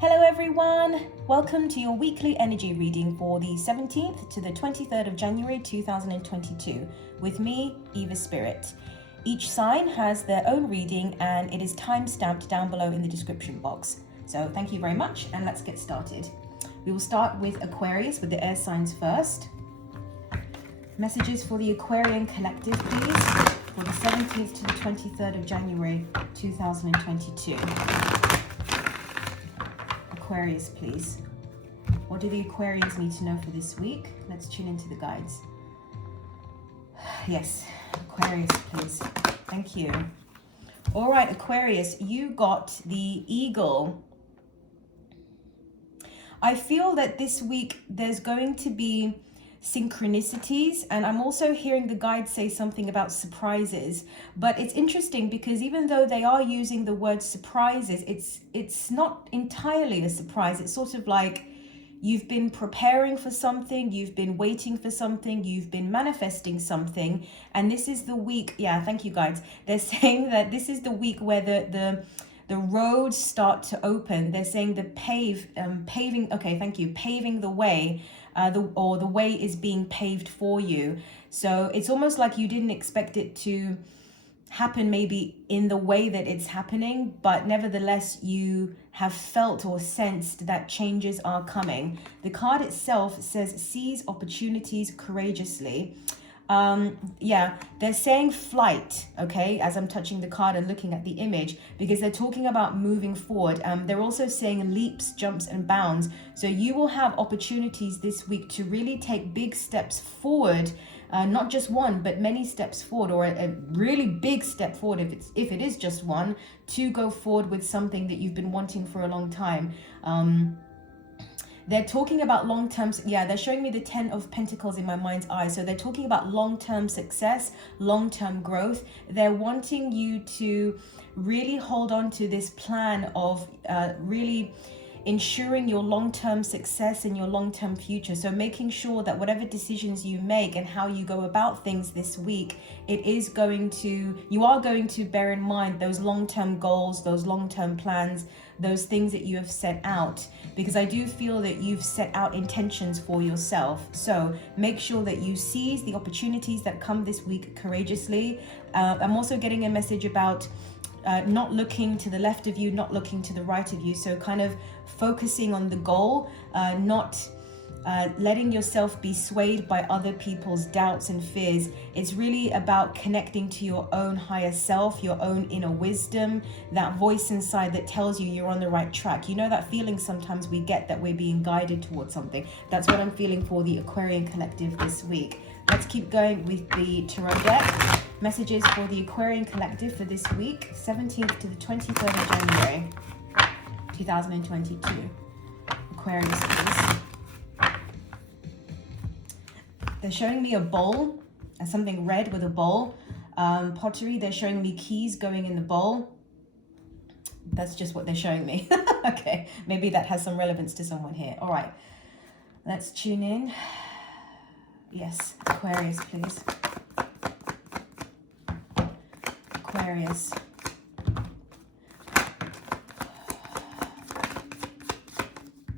Hello everyone, welcome to your weekly energy reading for the 17th to the 23rd of January 2022 with me, Eva Spirit. Each sign has their own reading and it is time-stamped down below in the description box. So thank you very much and let's get started. We will start with Aquarius with the air signs first. Messages for the Aquarian collective please for the 17th to the 23rd of January 2022. Aquarius, please. What do the Aquarians need to know for this week? Let's tune into the guides. Yes, Aquarius, please. Thank you. All right, Aquarius, you got the eagle. I feel that this week there's going to be synchronicities, and I'm also hearing the guides say something about surprises. But it's interesting because even though they are using the word surprises, it's not entirely a surprise. It's sort of like you've been preparing for something, you've been waiting for something, you've been manifesting something, and this is the week. Yeah, thank you guys. They're saying that this is the week where the roads start to open. They're saying the paving. Okay, thank you. Paving the way. The way is being paved for you. So it's almost like you didn't expect it to happen maybe in the way that it's happening, but nevertheless you have felt or sensed that changes are coming. The card itself says seize opportunities courageously. Yeah, they're saying flight, okay, as I'm touching the card and looking at the image, because they're talking about moving forward. They're also saying leaps, jumps, and bounds. So you will have opportunities this week to really take big steps forward, not just one, but many steps forward, or a really big step forward if it is just one, to go forward with something that you've been wanting for a long time. They're talking about long-term, yeah, they're showing me the 10 of Pentacles in my mind's eye. So they're talking about long-term success, long-term growth. They're wanting you to really hold on to this plan of really ensuring your long-term success and your long-term future. So making sure that whatever decisions you make and how you go about things this week, you are going to bear in mind those long-term goals, those long-term plans, those things that you have set out, because I do feel that you've set out intentions for yourself. So make sure that you seize the opportunities that come this week courageously. I'm also getting a message about not looking to the left of you, not looking to the right of you. So kind of focusing on the goal, not letting yourself be swayed by other people's doubts and fears. It's really about connecting to your own higher self, your own inner wisdom, that voice inside that tells you you're on the right track. You know that feeling sometimes we get that we're being guided towards something. That's what I'm feeling for the Aquarian collective this week. Let's keep going with the tarot deck. Messages for the Aquarian collective for this week, 17th to the 23rd of January 2022. Aquarius, please. They're showing me a bowl, something red with a bowl. Pottery, they're showing me keys going in the bowl. That's just what they're showing me. Okay, maybe that has some relevance to someone here. All right, let's tune in. Yes, Aquarius, please. Aquarius.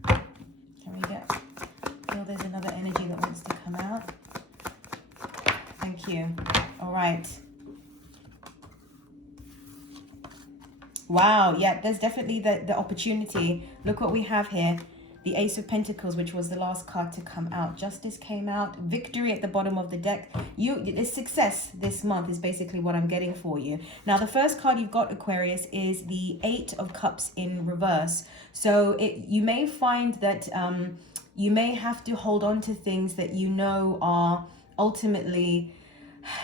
Can we feel there's another energy that wants to come out? Thank you. All right. Wow, yeah, there's definitely the opportunity. Look what we have here. The Ace of Pentacles, which was the last card to come out. Justice came out. Victory at the bottom of the deck. The success this month is basically what I'm getting for you. Now, the first card you've got, Aquarius, is the 8 of Cups in reverse. So you may find that you may have to hold on to things that you know are ultimately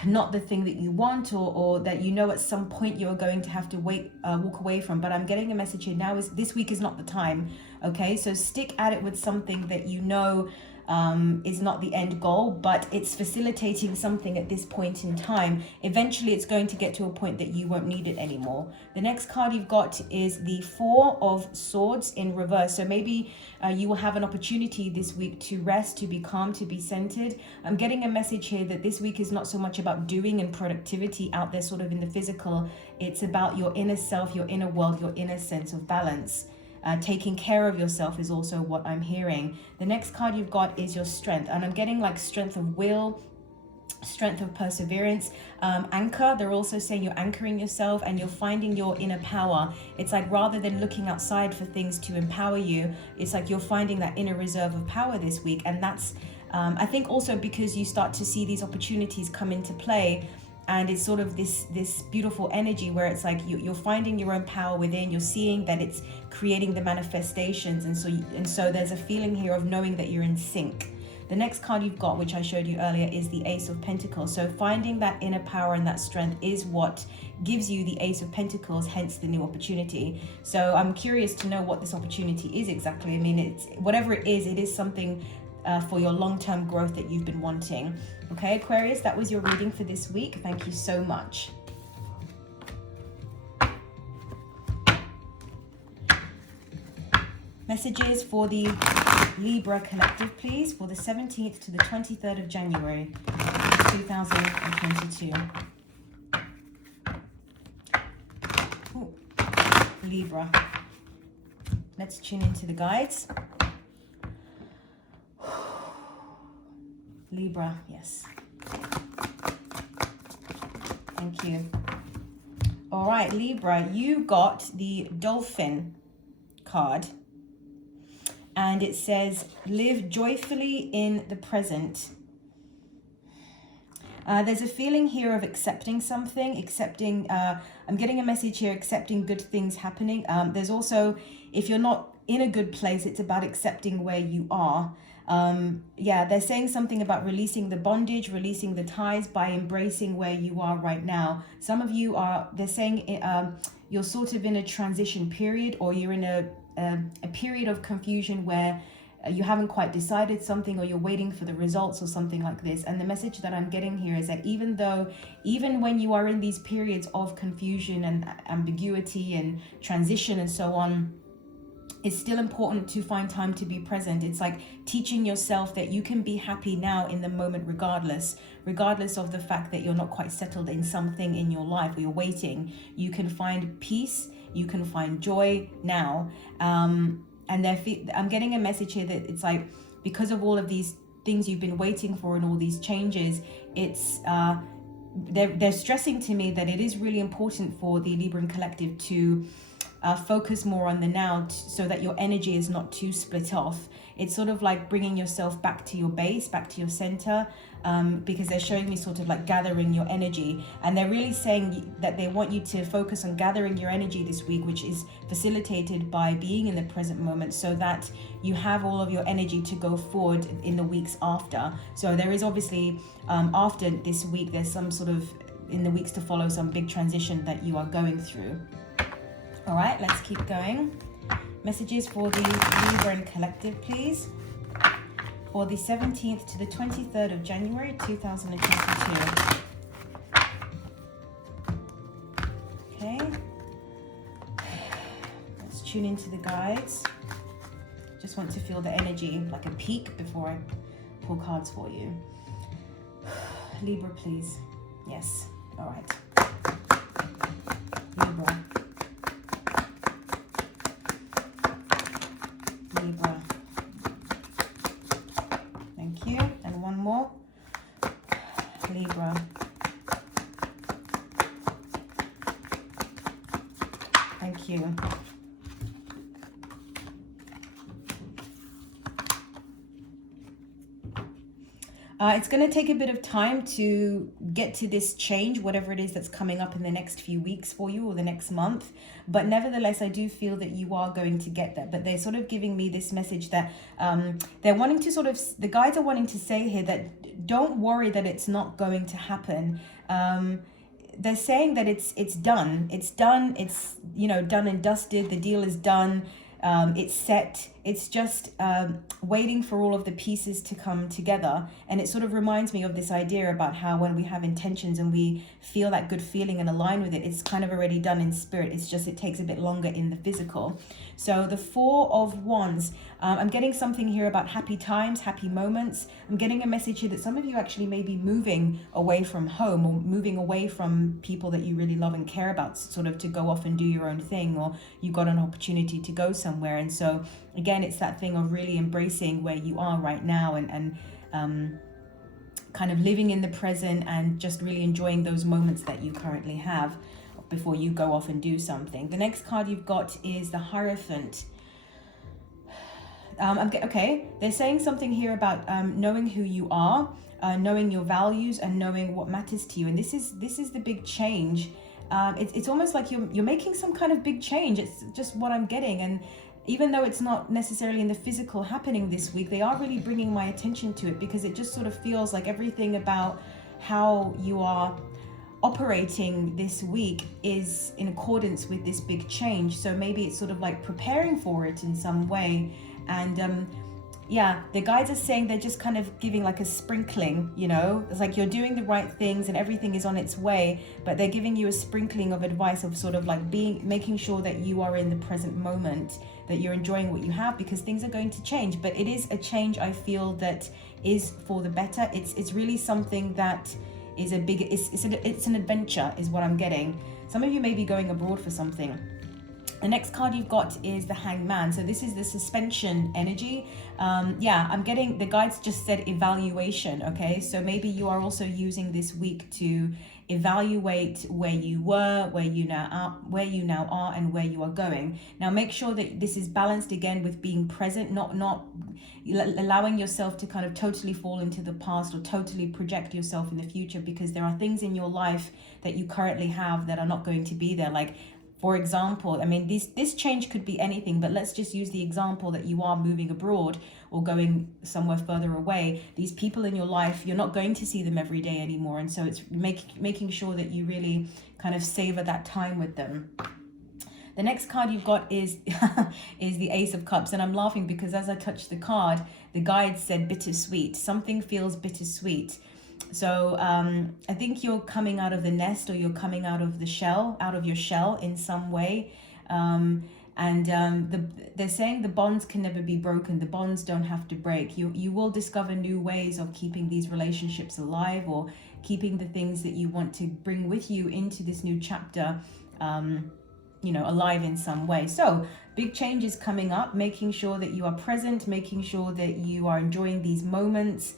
not the thing that you want, or that you know at some point you're going to have to walk away from. But I'm getting a message here now is this week is not the time. Okay, so stick at it with something that you know is not the end goal, but it's facilitating something at this point in time. Eventually it's going to get to a point that you won't need it anymore. The next card you've got is the 4 of Swords in reverse. So maybe you will have an opportunity this week to rest, to be calm, to be centered. I'm getting a message here that this week is not so much about doing and productivity out there sort of in the physical. It's about your inner self, your inner world, your inner sense of balance. taking care of yourself is also what I'm hearing. The next card you've got is your strength, and I'm getting like strength of will, strength of perseverance, anchor. They're also saying you're anchoring yourself and you're finding your inner power. It's like rather than looking outside for things to empower you, it's like you're finding that inner reserve of power this week. And that's I think also because you start to see these opportunities come into play, and it's sort of this beautiful energy where it's like you're finding your own power within. You're seeing that it's creating the manifestations, and so there's a feeling here of knowing that you're in sync. The next card you've got, which I showed you earlier, is the Ace of Pentacles. So finding that inner power and that strength is what gives you the Ace of Pentacles, hence the new opportunity. So I'm curious to know what this opportunity is exactly. I mean, it's whatever it is something for your long-term growth that you've been wanting. Okay, Aquarius, that was your reading for this week. Thank you so much. Messages for the Libra collective, please, for the 17th to the 23rd of January, 2022. Ooh, Libra. Let's tune into the guides. Libra, yes. Thank you. All right, Libra, you got the Dolphin card. And it says, live joyfully in the present. There's a feeling here of accepting something, I'm getting a message here, accepting good things happening. There's also, if you're not in a good place, it's about accepting where you are. Yeah, they're saying something about releasing the bondage, releasing the ties by embracing where you are right now. Some of you they're saying you're sort of in a transition period, or you're in a period of confusion where you haven't quite decided something, or you're waiting for the results or something like this. And the message that I'm getting here is that even when you are in these periods of confusion and ambiguity and transition and so on, it's still important to find time to be present. It's like teaching yourself that you can be happy now in the moment regardless of the fact that you're not quite settled in something in your life, or you're waiting. You can find peace, you can find joy now. And I'm getting a message here that it's like, because of all of these things you've been waiting for and all these changes, it's they're stressing to me that it is really important for the Libran collective to focus more on the now, so that your energy is not too split off. It's sort of like bringing yourself back to your base, back to your center, because they're showing me sort of like gathering your energy. And they're really saying that they want you to focus on gathering your energy this week, which is facilitated by being in the present moment, so that you have all of your energy to go forward in the weeks after. So there is obviously, after this week, there's some sort of, in the weeks to follow, some big transition that you are going through. All right, let's keep going. Messages for the Libran collective, please, for the 17th to the 23rd of January, 2022. Okay. Let's tune into the guides. Just want to feel the energy, like a peak, before I pull cards for you. Libra, please. Yes. All right. Libra. Libra. Thank you. And one more. Libra. Thank you. It's going to take a bit of time to get to this change, whatever it is that's coming up in the next few weeks for you, or the next month. But nevertheless, I do feel that you are going to get that. But they're sort of giving me this message that they're wanting to the guides are wanting to say here that don't worry that it's not going to happen. They're saying that it's done. It's done. It's, done and dusted. The deal is done. It's set. it's just waiting for all of the pieces to come together. And it sort of reminds me of this idea about how when we have intentions and we feel that good feeling and align with it, it's kind of already done in spirit. It's just, it takes a bit longer in the physical. So the Four of Wands, I'm getting something here about happy times, happy moments. I'm getting a message here that some of you actually may be moving away from home, or moving away from people that you really love and care about, sort of to go off and do your own thing, or you got an opportunity to go somewhere. And so again, it's that thing of really embracing where you are right now, and kind of living in the present and just really enjoying those moments that you currently have before you go off and do something. The next card you've got is the Hierophant. Okay, they're saying something here about knowing who you are, knowing your values, and knowing what matters to you. And this is the big change. It's almost like you're making some kind of big change. It's just what I'm getting. And even though it's not necessarily in the physical happening this week, they are really bringing my attention to it, because it just sort of feels like everything about how you are operating this week is in accordance with this big change. So maybe it's sort of like preparing for it in some way. And yeah, the guides are saying they're just kind of giving like a sprinkling, you know, it's like you're doing the right things and everything is on its way, but they're giving you a sprinkling of advice of sort of like making sure that you are in the present moment, that you're enjoying what you have, because things are going to change. But it is a change, I feel, that is for the better. It's really something that is a big, it's an adventure is what I'm getting. Some of you may be going abroad for something. The next card you've got is the Hangman. So this is the suspension energy. Yeah, I'm getting, the guides just said evaluation, okay? So maybe you are also using this week to evaluate where you were, where you now are, and where you are going. Now make sure that this is balanced again with being present, not allowing yourself to kind of totally fall into the past or totally project yourself in the future, because there are things in your life that you currently have that are not going to be there. Like, for example, I mean, this change could be anything, but let's just use the example that you are moving abroad or going somewhere further away. These people in your life, you're not going to see them every day anymore. And so it's making sure that you really kind of savor that time with them. The next card you've got is is the Ace of Cups. And I'm laughing because as I touched the card, the guide said bittersweet. Something feels bittersweet. So I think you're coming out of the nest, or you're coming out of the shell, out of your shell in some way. They're saying the bonds can never be broken. The bonds don't have to break. You will discover new ways of keeping these relationships alive, or keeping the things that you want to bring with you into this new chapter, you know, alive in some way. So big changes coming up, making sure that you are present, making sure that you are enjoying these moments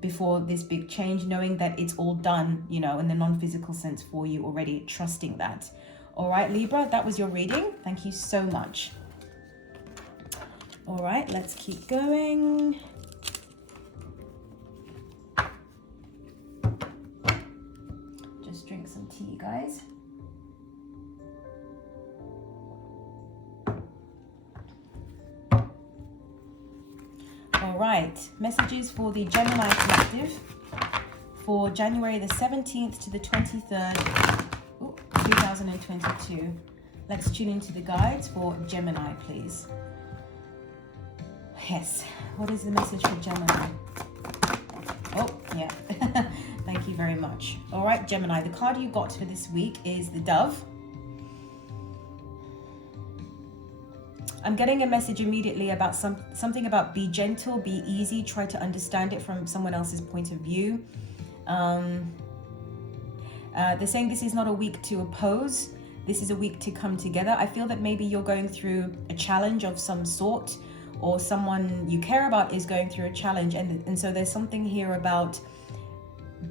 before this big change, knowing that it's all done, you know, in the non-physical sense for you already, trusting that. All right, Libra, that was your reading. Thank you so much. All right, let's keep going. Just drink some tea, guys. All right, messages for the Gemini collective for January the 17th to the 23rd, 2022. Let's tune into the guides for Gemini, please. Yes, what is the message for Gemini? Oh, yeah, thank you very much. All right, Gemini, the card you got for this week is the Dove. I'm getting a message immediately about something about be gentle, be easy, try to understand it from someone else's point of view. They're saying this is not a week to oppose. This is a week to come together. I feel that maybe you're going through a challenge of some sort, or someone you care about is going through a challenge. And so there's something here about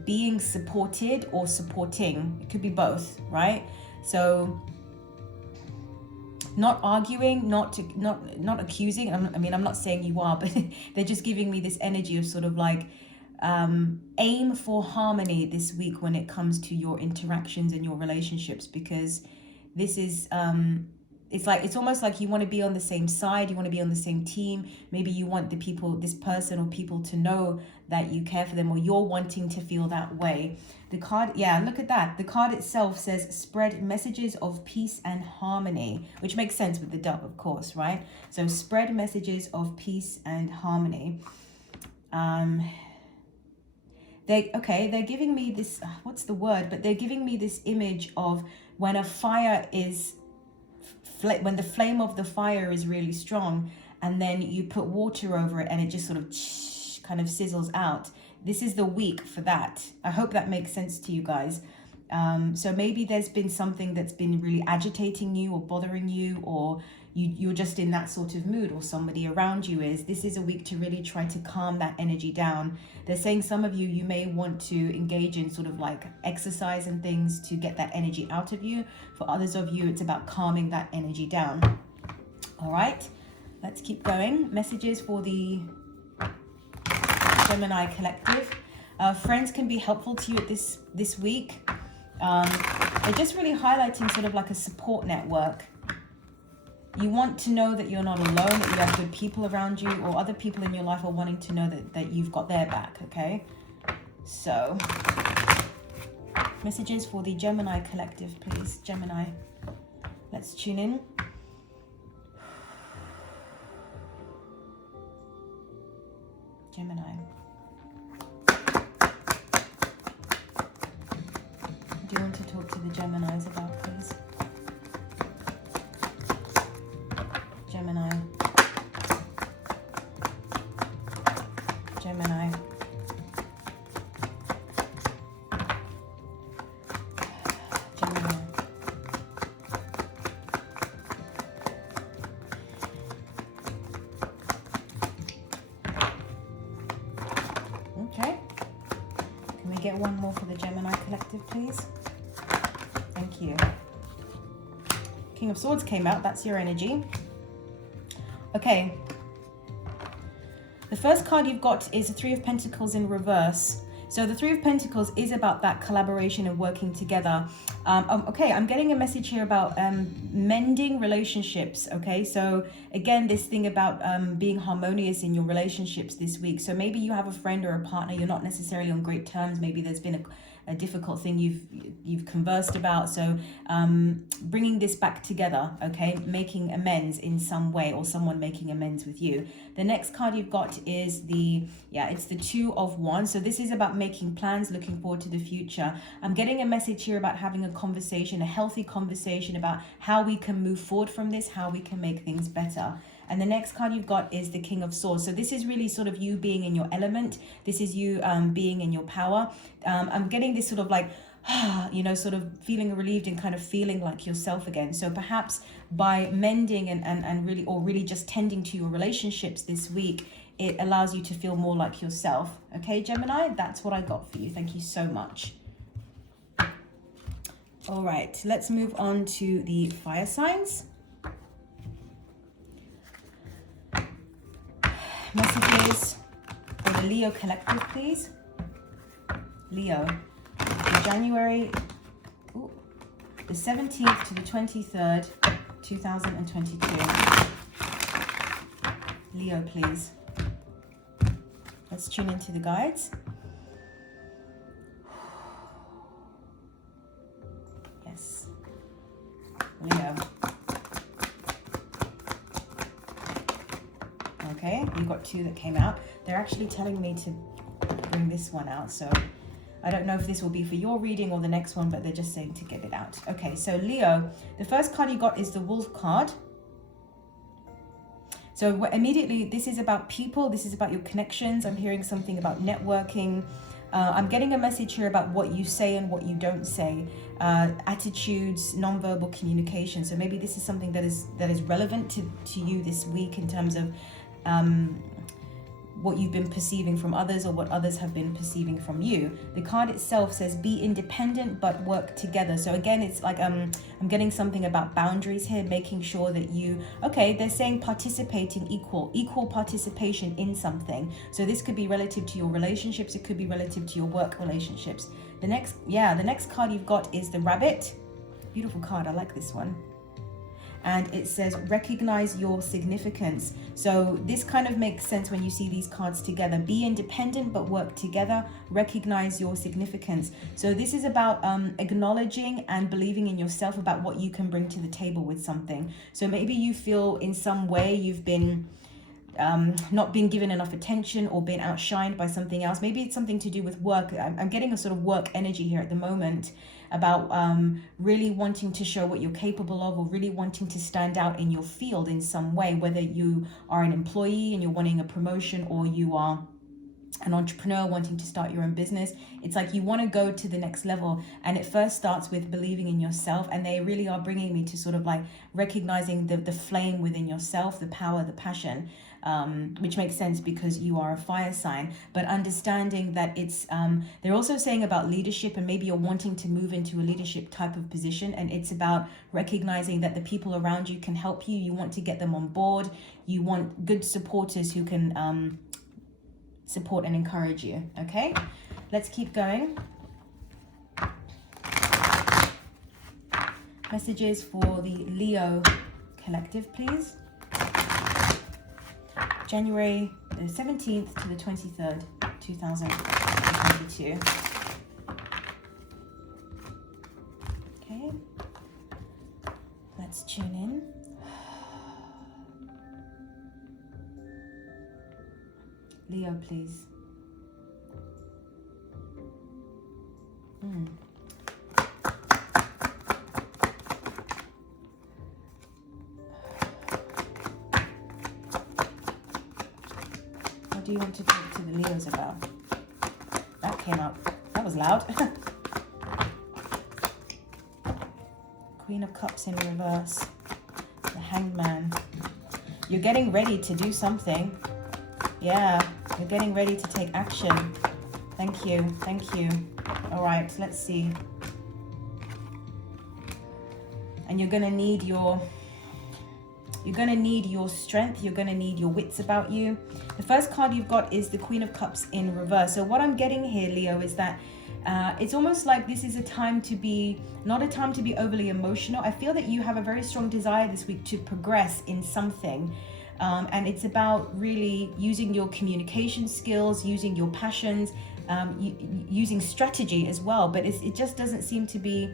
being supported or supporting. It could be both, right? So not arguing, not accusing. I mean, I'm not saying you are, but they're just giving me this energy of sort of like aim for harmony this week when it comes to your interactions and your relationships, because this is it's like, it's almost like you want to be on the same side, you want to be on the same team. Maybe you want the people, this person or people to know that you care for them, or you're wanting to feel that way. The card, yeah, look at that. The card itself says spread messages of peace and harmony, which makes sense with the dove, of course, right? So spread messages of peace and harmony. They're giving me this, what's the word? But they're giving me this image of when a fire is, when the flame of the fire is really strong, and then you put water over it and it just sort of kind of sizzles out. This is the week for that. I hope that makes sense to you guys. So maybe there's been something that's been really agitating you or bothering you, or you're just in that sort of mood, or somebody around you is. This is a week to really try to calm that energy down. They're saying some of you may want to engage in sort of like exercise and things to get that energy out of you. For others of you, it's about calming that energy down. All right, let's keep going. Messages for the Gemini collective. Friends can be helpful to you at this week. They're just really highlighting sort of like a support network. You want to know that you're not alone, that you have good people around you, or other people in your life are wanting to know that you've got their back, okay? So, messages for the Gemini collective, please. Gemini, let's tune in. Gemini. What do you want to talk to the Geminis about, please? Gemini. Gemini. Gemini. Okay. Can we get one more for the Gemini collective, please? Thank you. King of Swords came out. That's your energy. Okay, the first card you've got is the Three of Pentacles in reverse. So the Three of Pentacles is about that collaboration and working together. Okay, I'm getting a message here about mending relationships. Okay, so again, this thing about being harmonious in your relationships this week. So maybe you have a friend or a partner, you're not necessarily on great terms. Maybe there's been a difficult thing you've conversed about. So bringing this back together, okay, making amends in some way, or someone making amends with you. The next card you've got is it's the Two of Wands. So this is about making plans, looking forward to the future. I'm getting a message here about having a conversation, a healthy conversation about how we can move forward from this, how we can make things better. And the next card you've got is the King of Swords. So this is really sort of you being in your element. This is you being in your power. I'm getting this sort of like, sort of feeling relieved and kind of feeling like yourself again. So perhaps by mending and really just tending to your relationships this week, it allows you to feel more like yourself. Okay, Gemini, that's what I got for you. Thank you so much. All right, let's move on to the fire signs. Messages for the Leo collective, please. Leo, January the 17th to the 23rd, 2022. Leo, please. Let's tune into the guides. Yes. Leo. Okay, you got two that came out. They're actually telling me to bring this one out, so I don't know if this will be for your reading or the next one, but they're just saying to get it out. Okay, so Leo, the first card you got is the Wolf card. So immediately, this is about people. This is about your connections. I'm hearing something about networking. I'm getting a message here about what you say and what you don't say. Attitudes, nonverbal communication. So maybe this is something that is relevant to you this week in terms of what you've been perceiving from others or what others have been perceiving from you. The card itself says be independent but work together. So again, it's like I'm getting something about boundaries here, making sure that they're saying participating, equal participation in something. So this could be relative to your relationships, it could be relative to your work relationships. The next card you've got is the Rabbit. Beautiful card, I like this one. and it says recognize your significance. So this kind of makes sense when you see these cards together. Be independent but work together. Recognize your significance. So this is about acknowledging and believing in yourself about what you can bring to the table with something. So maybe you feel in some way you've been not being given enough attention or been outshined by something else. Maybe it's something to do with work. I'm getting a sort of work energy here at the moment about really wanting to show what you're capable of, or really wanting to stand out in your field in some way, whether you are an employee and you're wanting a promotion, or you are an entrepreneur wanting to start your own business. It's like you want to go to the next level, and it first starts with believing in yourself. And they really are bringing me to sort of like recognizing the flame within yourself, the power, the passion, which makes sense because you are a fire sign. But understanding that it's they're also saying about leadership, and maybe you're wanting to move into a leadership type of position, and it's about recognizing that the people around you can help you. You want to get them on board. You want good supporters who can support and encourage you. Okay, let's keep going. Messages for the Leo collective, please. January the 17th to the 23rd, 2022. Okay, let's tune in. Leo, please. What do you want to talk to the Leos about? That came up. That was loud. Queen of Cups in reverse. The Hanged Man. You're getting ready to do something. Yeah, you're getting ready to take action. Thank you. Thank you. All right, let's see. And you're going to need your strength. You're going to need your wits about you. The first card you've got is the Queen of Cups in reverse. So what I'm getting here, Leo, is that it's almost like this is a time to be, not a time to be overly emotional. I feel that you have a very strong desire this week to progress in something. And it's about really using your communication skills, using your passions, using strategy as well. But it just doesn't seem to be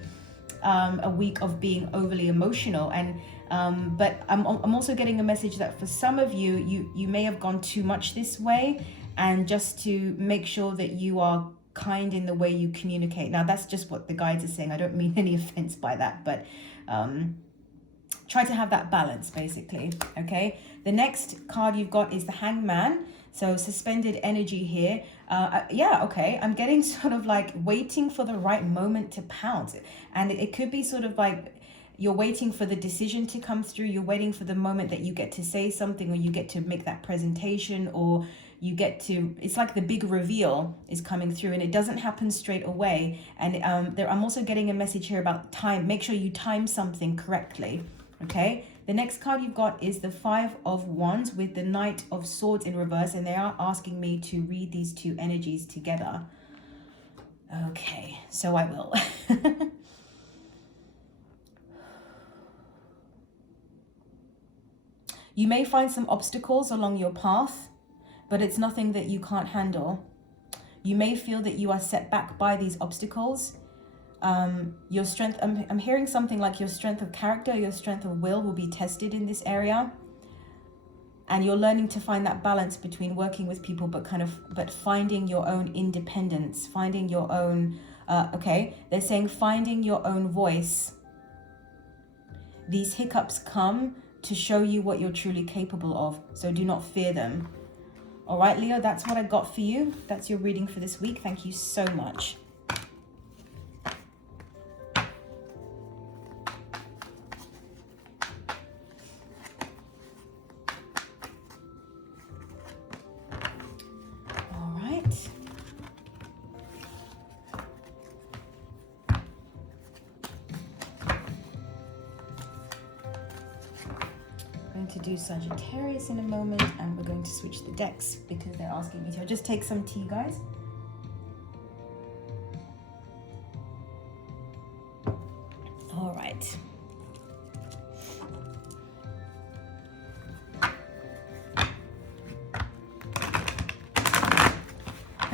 a week of being overly emotional. And but I'm also getting a message that for some of you may have gone too much this way, and just to make sure that you are kind in the way you communicate. Now, that's just what the guides are saying. I don't mean any offense by that, but try to have that balance, basically. Okay, the next card you've got is the Hanged Man. So suspended energy here. Yeah, okay, I'm getting sort of like waiting for the right moment to pounce. And it could be sort of like you're waiting for the decision to come through. You're waiting for the moment that you get to say something, or you get to make that presentation, or you get to, it's like the big reveal is coming through, and it doesn't happen straight away. And I'm also getting a message here about time. Make sure you time something correctly. Okay, the next card you've got is the Five of Wands with the Knight of Swords in reverse, and they are asking me to read these two energies together. Okay, so I will. You may find some obstacles along your path, but it's nothing that you can't handle. You may feel that you are set back by these obstacles. Your strength, I'm hearing something like your strength of character, your strength of will be tested in this area. And you're learning to find that balance between working with people, but finding your own independence, finding your own, okay, they're saying finding your own voice. These hiccups come to show you what you're truly capable of, so do not fear them. All right, Leo, that's what I got for you. That's your reading for this week. Thank you so much. To do Sagittarius in a moment, and we're going to switch the decks because they're asking me to. I'll just take some tea, guys. All right.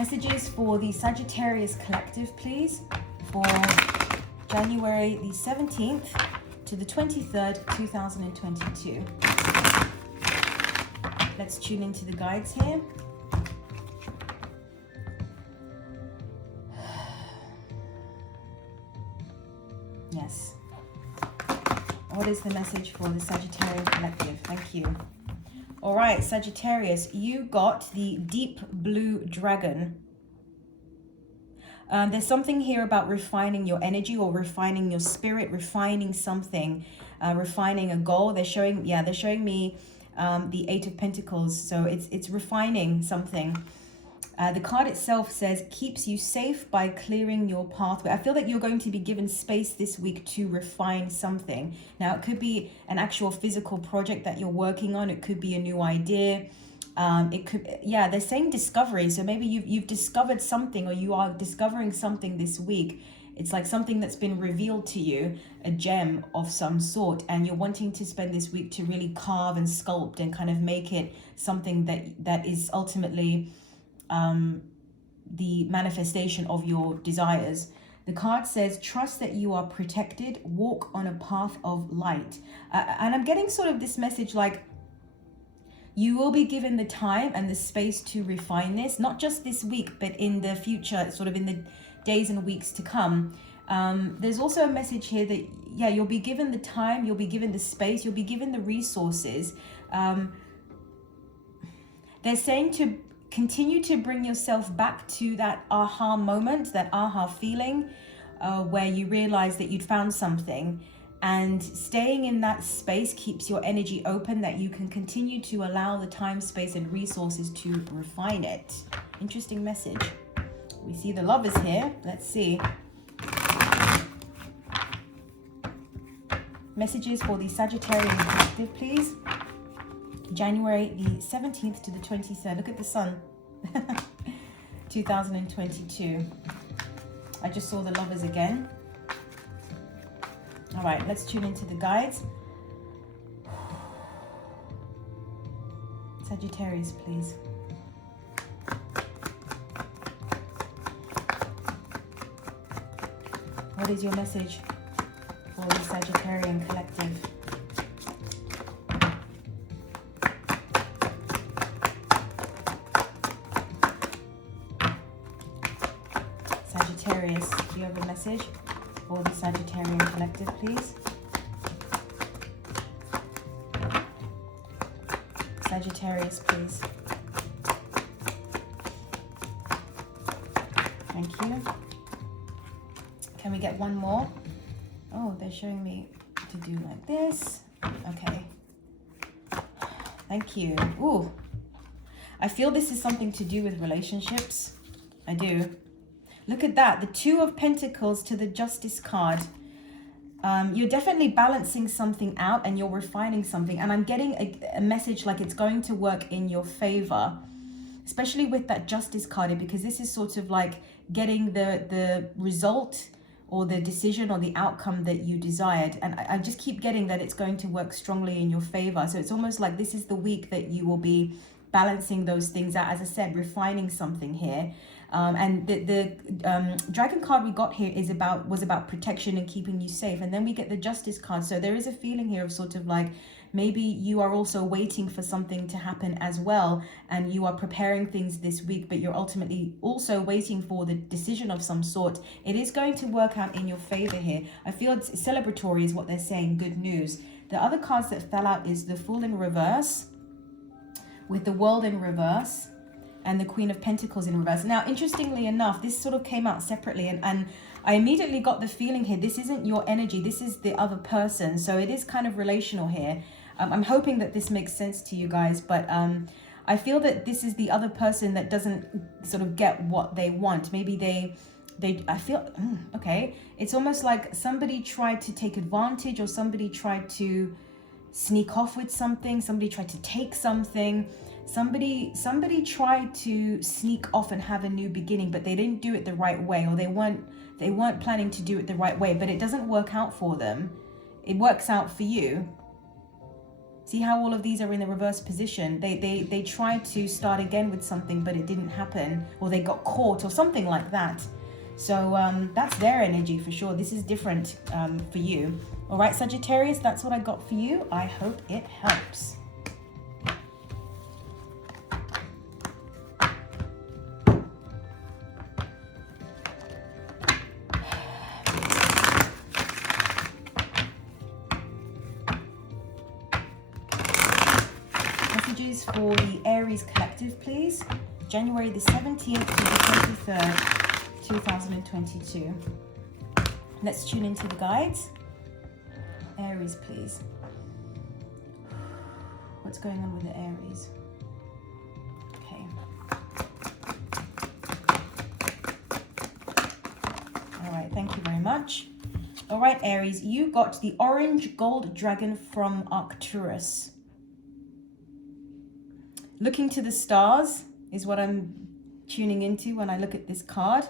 Messages for the Sagittarius collective, please, for January the 17th to the 23rd, 2022. Let's tune into the guides here. Yes. What is the message for the Sagittarian collective? Thank you. All right, Sagittarius, you got the deep blue dragon. There's something here about refining your energy or refining your spirit, refining something, refining a goal. They're showing me the Eight of Pentacles. So it's refining something. The card itself says keeps you safe by clearing your pathway. I feel that you're going to be given space this week to refine something. Now, it could be an actual physical project that you're working on. It could be a new idea. It could, yeah, they're saying discovery. So maybe you've discovered something, or you are discovering something this week. It's like something that's been revealed to you, a gem of some sort, and you're wanting to spend this week to really carve and sculpt and kind of make it something that is ultimately the manifestation of your desires. The card says, trust that you are protected, walk on a path of light. And I'm getting sort of this message like you will be given the time and the space to refine this, not just this week, but in the future, sort of in the days and weeks to come. There's also a message here that, yeah, you'll be given the time, you'll be given the space, you'll be given the resources. They're saying to continue to bring yourself back to that aha moment, that aha feeling, where you realize that you'd found something, and staying in that space keeps your energy open, that you can continue to allow the time, space, and resources to refine it. Interesting message. We see the Lovers here. Let's see. Messages for the Sagittarian collective, please. January the 17th to the 23rd. Look at the sun. 2022. I just saw the Lovers again. All right, let's tune into the guides. Sagittarius, please. What is your message for the Sagittarian collective? Sagittarius, do you have a message for the Sagittarian collective, please? Sagittarius, please. Thank you. Can we get one more? Oh, they're showing me to do like this. Okay. Thank you. Ooh. I feel this is something to do with relationships. I do. Look at that. The Two of Pentacles to the Justice card. You're definitely balancing something out and you're refining something. And I'm getting a message like it's going to work in your favor. Especially with that Justice card, because this is sort of like getting the result or the decision or the outcome that you desired. And I just keep getting that it's going to work strongly in your favor. So it's almost like this is the week that you will be balancing those things out. As I said, refining something here. And the Dragon card we got here was about protection and keeping you safe. And then we get the Justice card. So there is a feeling here of sort of like, maybe you are also waiting for something to happen as well, and you are preparing things this week, but you're ultimately also waiting for the decision of some sort. It is going to work out in your favor here. I feel it's celebratory is what they're saying, good news. The other cards that fell out is the Fool in reverse, with the World in reverse, and the Queen of Pentacles in reverse. Now, interestingly enough, this sort of came out separately, and I immediately got the feeling here, this isn't your energy, this is the other person. So it is kind of relational here. I'm hoping that this makes sense to you guys, but I feel that this is the other person that doesn't sort of get what they want. Maybe I feel, okay. It's almost like somebody tried to take advantage, or somebody tried to sneak off with something. Somebody tried to take something. Somebody tried to sneak off and have a new beginning, but they didn't do it the right way, or they weren't planning to do it the right way, but it doesn't work out for them. It works out for you. See, See how all of these are in the reverse position? They tried to start again with something, but it didn't happen, or they got caught or something like that. So that's their energy for sure. This is different for you. All right, Sagittarius, that's what I got for you. I hope it helps. Messages for the Aries collective, please. January the 17th to the 23rd, 2022. Let's tune into the guides. Aries, please. What's going on with the Aries? Okay. All right, thank you very much. All right, Aries, you got the orange gold dragon from Arcturus. Looking to the stars is what I'm tuning into when I look at this card.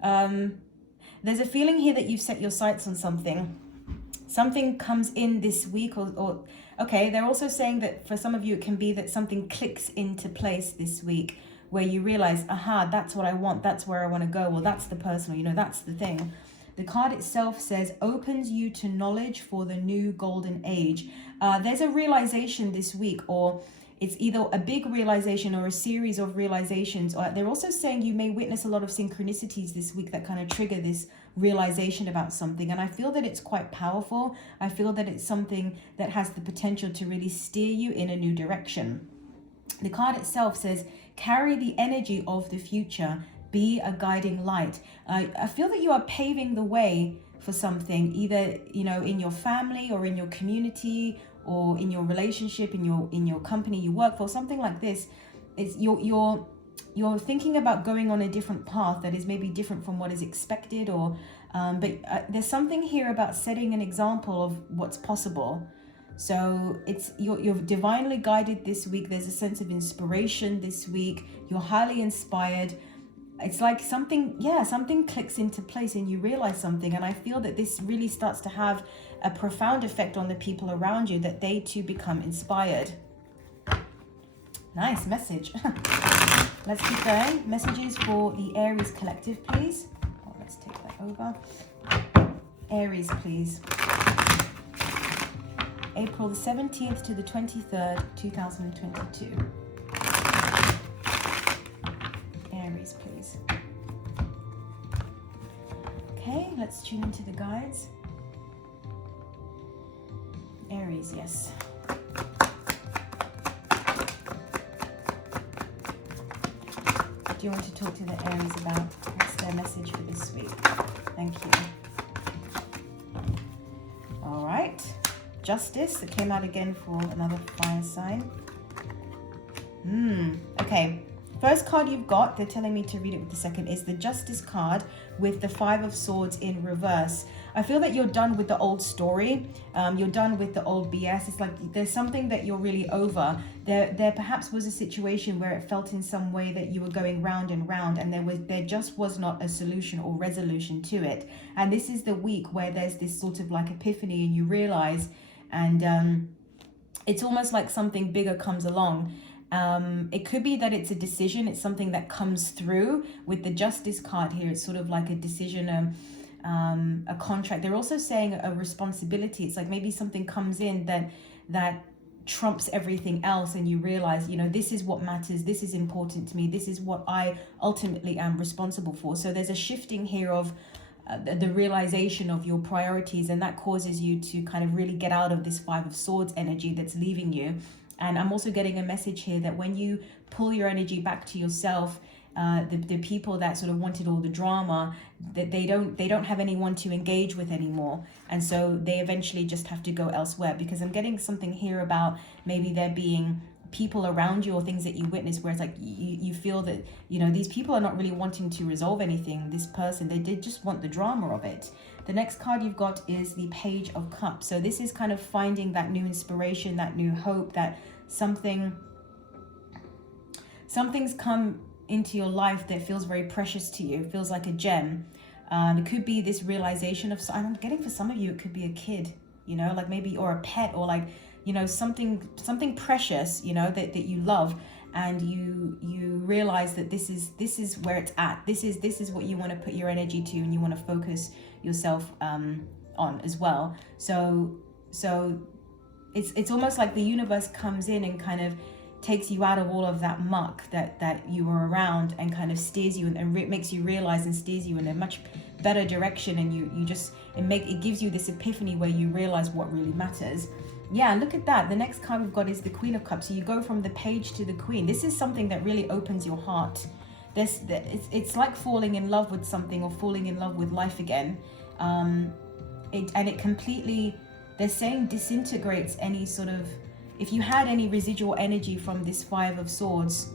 There's a feeling here that you've set your sights on something. Something comes in this week or okay, they're also saying that for some of you it can be that something clicks into place this week where you realize, aha, that's what I want, that's where I want to go, or that's the person, or, you know, that's the thing. The card itself says, opens you to knowledge for the new golden age. There's a realization this week, or it's either a big realization or a series of realizations. Or they're also saying you may witness a lot of synchronicities this week that kind of trigger this realization about something. And I feel that it's quite powerful. I feel that it's something that has the potential to really steer you in a new direction. The card itself says, carry the energy of the future, be a guiding light. I feel that you are paving the way for something, either, you know, in your family or in your community, or in your relationship, in your company you work for, something like this. It's you're thinking about going on a different path that is maybe different from what is expected, or but there's something here about setting an example of what's possible. So it's you're divinely guided this week. There's a sense of inspiration this week. You're highly inspired. It's like something clicks into place and you realize something. And I feel that this really starts to have a profound effect on the people around you, that they too become inspired. Nice message. Let's keep going. Messages for the Aries collective, please. Oh, let's take that over. Aries, please. April the 17th to the 23rd, 2022. Aries, please. Okay, let's tune into the guides. Aries, yes. Do you want to talk to the Aries about what's their message for this week? Thank you. All right. Justice, that came out again for another fire sign. Okay. First card you've got, they're telling me to read it with the second, is the Justice card with the Five of Swords in reverse. I feel that you're done with the old story. You're done with the old BS. It's like there's something that you're really over. There perhaps was a situation where it felt in some way that you were going round and round, and there just was not a solution or resolution to it. And this is the week where there's this sort of like epiphany, and you realize, and it's almost like something bigger comes along. It could be that it's a decision. It's something that comes through with the Justice card here. It's sort of like a decision, a contract. They're also saying a responsibility. It's like maybe something comes in that trumps everything else, and you realize, you know, this is what matters. This is important to me. This is what I ultimately am responsible for. So there's a shifting here of the realization of your priorities, and that causes you to kind of really get out of this Five of Swords energy that's leaving you. And I'm also getting a message here that when you pull your energy back to yourself, the people that sort of wanted all the drama, that they don't have anyone to engage with anymore, and so they eventually just have to go elsewhere. Because I'm getting something here about maybe there being people around you or things that you witness where it's like you feel that, you know, these people are not really wanting to resolve anything. This person, they did just want the drama of it. The next card you've got is the Page of Cups. So this is kind of finding that new inspiration, that new hope, that something's come into your life that feels very precious to you, feels like a gem. It could be this realization of, I'm getting for some of you, it could be a kid, you know, like maybe, or a pet, or like, you know, something precious, you know, that you love, and you realize that this is where it's at. This is what you want to put your energy to, and you want to focus yourself on as well. So it's almost like the universe comes in and kind of takes you out of all of that muck that you were around, and kind of steers you and makes you realize and steers you in a much better direction. And you just it gives you this epiphany where you realize what really matters. Yeah, look at that. The next card we've got is the Queen of Cups. So you go from the Page to the Queen. This is something that really opens your heart. It's like falling in love with something, or falling in love with life again. It completely, they're saying, disintegrates any sort of, if you had any residual energy from this Five of Swords,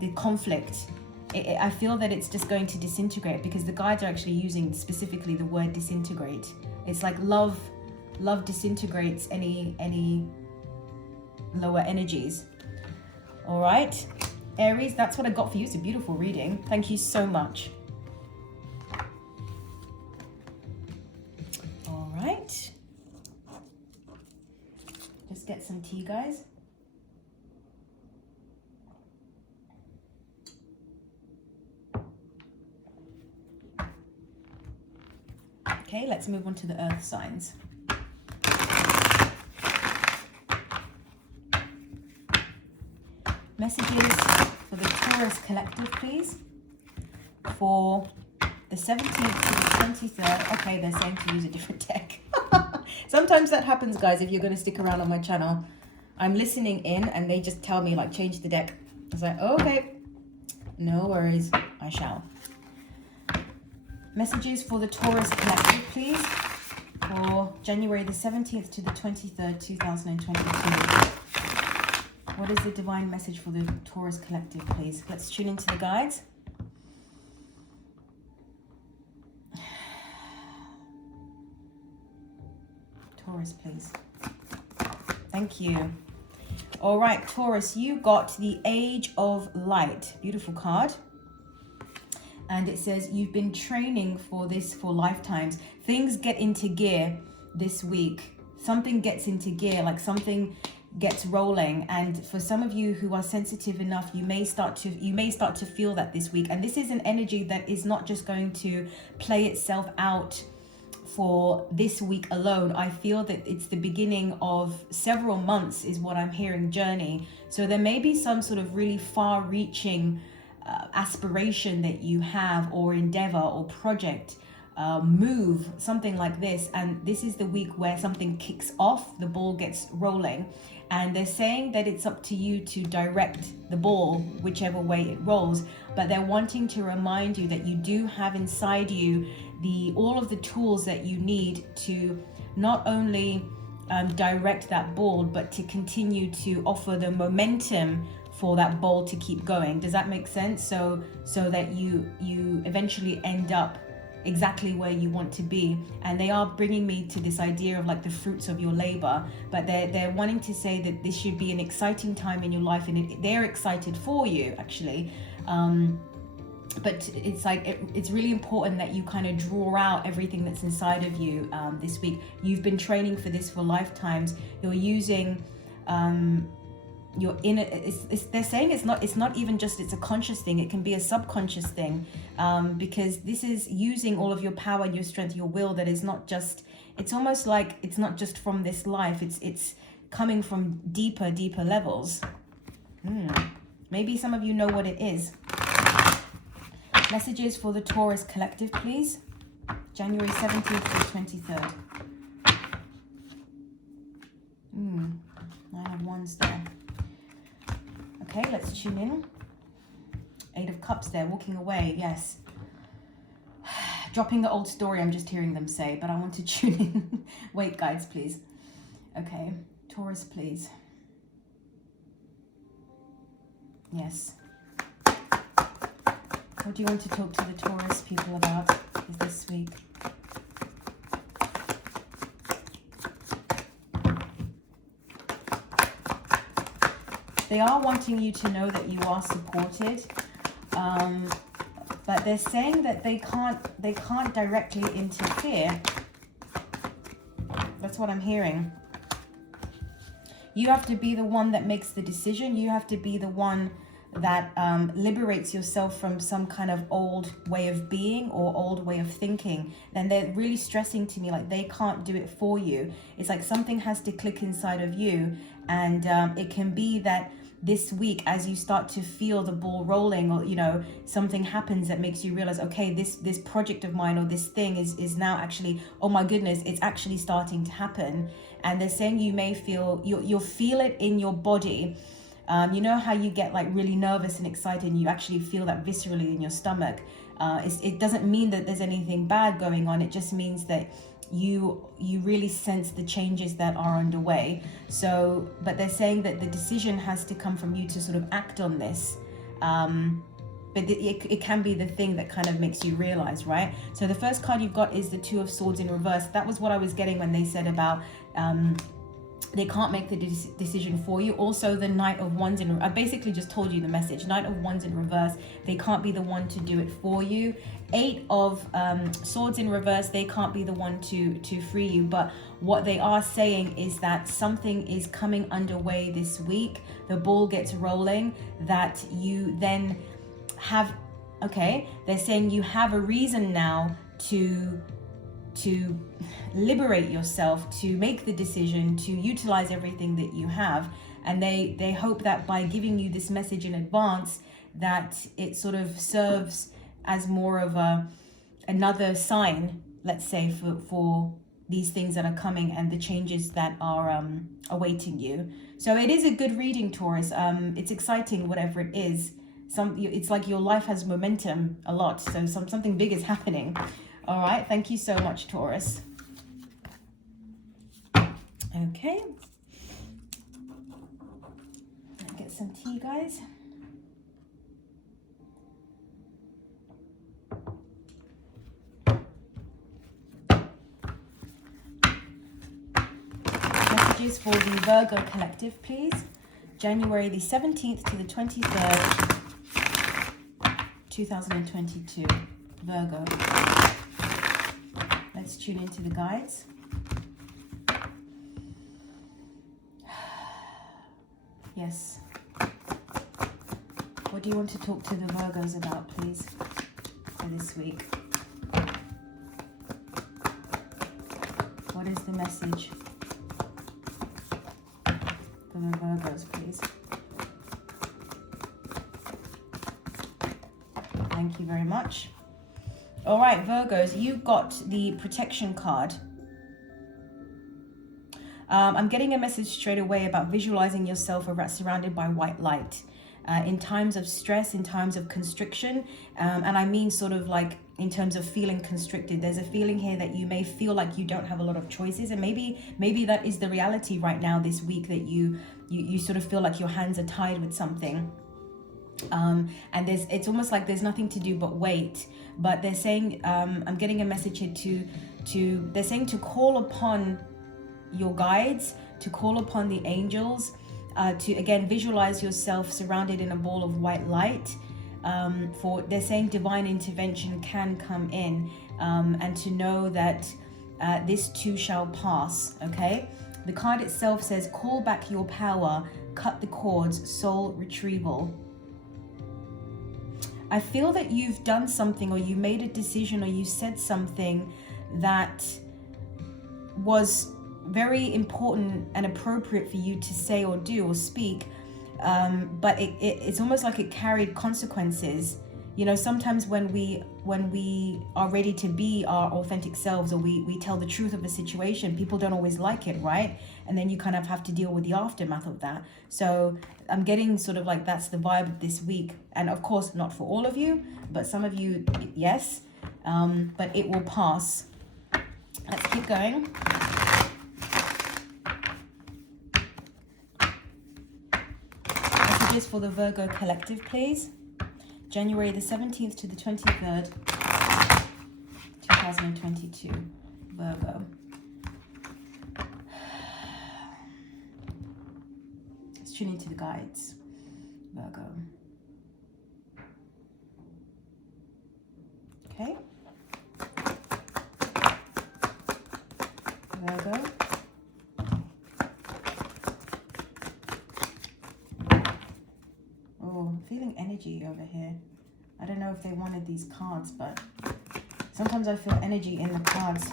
the conflict, I feel that it's just going to disintegrate, because the guides are actually using specifically the word disintegrate. It's like love disintegrates any lower energies. All right, Aries, that's what I got for you. It's a beautiful reading. Thank you so much. All right, just get some tea, guys. Okay, let's move on to the earth signs. Messages for the Taurus collective, please, for the 17th to the 23rd. Okay, they're saying to use a different deck. Sometimes that happens, guys, if you're going to stick around on my channel. I'm listening in and they just tell me, like, change the deck. I was like, oh, okay, no worries, I shall. Messages for the Taurus collective, please, for January the 17th to the 23rd, 2022. What is the divine message for the Taurus collective, please? Let's tune into the guides. Taurus, please. Thank you. All right, Taurus, you got the Age of Light. Beautiful card. And it says you've been training for this for lifetimes. Things get into gear this week. Something gets into gear, like something gets rolling. And for some of you who are sensitive enough, you may start to feel that this week. And this is an energy that is not just going to play itself out for this week alone. I feel that it's the beginning of several months, is what I'm hearing, journey. So there may be some sort of really far-reaching aspiration that you have, or endeavor, or project, move, something like this. And this is the week where something kicks off, the ball gets rolling. And they're saying that it's up to you to direct the ball whichever way it rolls. But they're wanting to remind you that you do have inside you all of the tools that you need to not only direct that ball, but to continue to offer the momentum for that ball to keep going. Does that make sense? So that you eventually end up exactly where you want to be. And they are bringing me to this idea of like the fruits of your labor, but they're wanting to say that this should be an exciting time in your life, and they're excited for you, actually. But it's like it's really important that you kind of draw out everything that's inside of you this week. You've been training for this for lifetimes. You're using your inner, they're saying it's not even just it's a conscious thing, it can be a subconscious thing, because this is using all of your power, your strength, your will, that is not just, it's almost like it's not just from this life, it's coming from deeper levels. Maybe some of you know what it is. Messages for the Taurus collective, please, January 17th to the 23rd. 9 of Wands there. Okay, let's tune in. 8 of Cups there, walking away, yes. Dropping the old story, I'm just hearing them say, but I want to tune in. Wait, guides, please. Okay, Taurus, please. Yes. What do you want to talk to the Taurus people about this week? They are wanting you to know that you are supported, but they're saying that they can't directly interfere. That's what I'm hearing. You have to be the one that makes the decision. You have to be the one that liberates yourself from some kind of old way of being or old way of thinking. Then they're really stressing to me like they can't do it for you. It's like something has to click inside of you, and it can be that this week, as you start to feel the ball rolling, or you know, something happens that makes you realize, okay, this project of mine or this thing is now actually, oh my goodness, it's actually starting to happen. And they're saying you may feel, you'll feel it in your body. You know how you get like really nervous and excited and you actually feel that viscerally in your stomach. It doesn't mean that there's anything bad going on. It just means that you really sense the changes that are underway. So, but they're saying that the decision has to come from you to sort of act on this. But it can be the thing that kind of makes you realize, right? So the first card you've got is the Two of Swords in reverse. That was what I was getting when they said about they can't make the decision for you. Also, the Knight of Wands I basically just told you the message. Knight of Wands in reverse, they can't be the one to do it for you. Eight of Swords in reverse, they can't be the one to free you. But what they are saying is that something is coming underway this week. The ball gets rolling, that you then have, okay, they're saying you have a reason now to liberate yourself, to make the decision, to utilize everything that you have. And they hope that by giving you this message in advance, that it sort of serves as more of another sign, let's say, for these things that are coming and the changes that are awaiting you. So it is a good reading, Taurus. It's exciting, whatever it is. It's like your life has momentum a lot, so something big is happening. All right, thank you so much, Taurus. Okay, get some tea, guys. Messages for the Virgo collective, please. January the 17th to the 23rd, 2022. Virgo. Let's tune into the guides. Yes. What do you want to talk to the Virgos about, please, for this week? What is the message for the Virgos, please? Thank you very much. All right, Virgos, you got the protection card. I'm getting a message straight away about visualizing yourself surrounded by white light in times of stress, in times of constriction. And I mean sort of like in terms of feeling constricted. There's a feeling here that you may feel like you don't have a lot of choices. And maybe that is the reality right now this week, that you sort of feel like your hands are tied with something. And it's almost like there's nothing to do but wait. But they're saying, I'm getting a message here they're saying to call upon your guides, to call upon the angels, to again visualize yourself surrounded in a ball of white light. They're saying divine intervention can come in, and to know that this too shall pass. Okay, the card itself says, call back your power, cut the cords, soul retrieval. I feel that you've done something, or you made a decision, or you said something that was very important and appropriate for you to say or do or speak, but it's almost like it carried consequences. You know, sometimes when we are ready to be our authentic selves, or we tell the truth of a situation, people don't always like it, right? And then you kind of have to deal with the aftermath of that. So I'm getting sort of like that's the vibe of this week. And of course, not for all of you, but some of you, yes. But it will pass. Let's keep going. Messages for the Virgo collective, please. January the 17th to the 23rd, 2022, Virgo. Let's tune into the guides, Virgo. Okay. Virgo. feeling energy over here. I don't know if they wanted these cards, but sometimes I feel energy in the cards.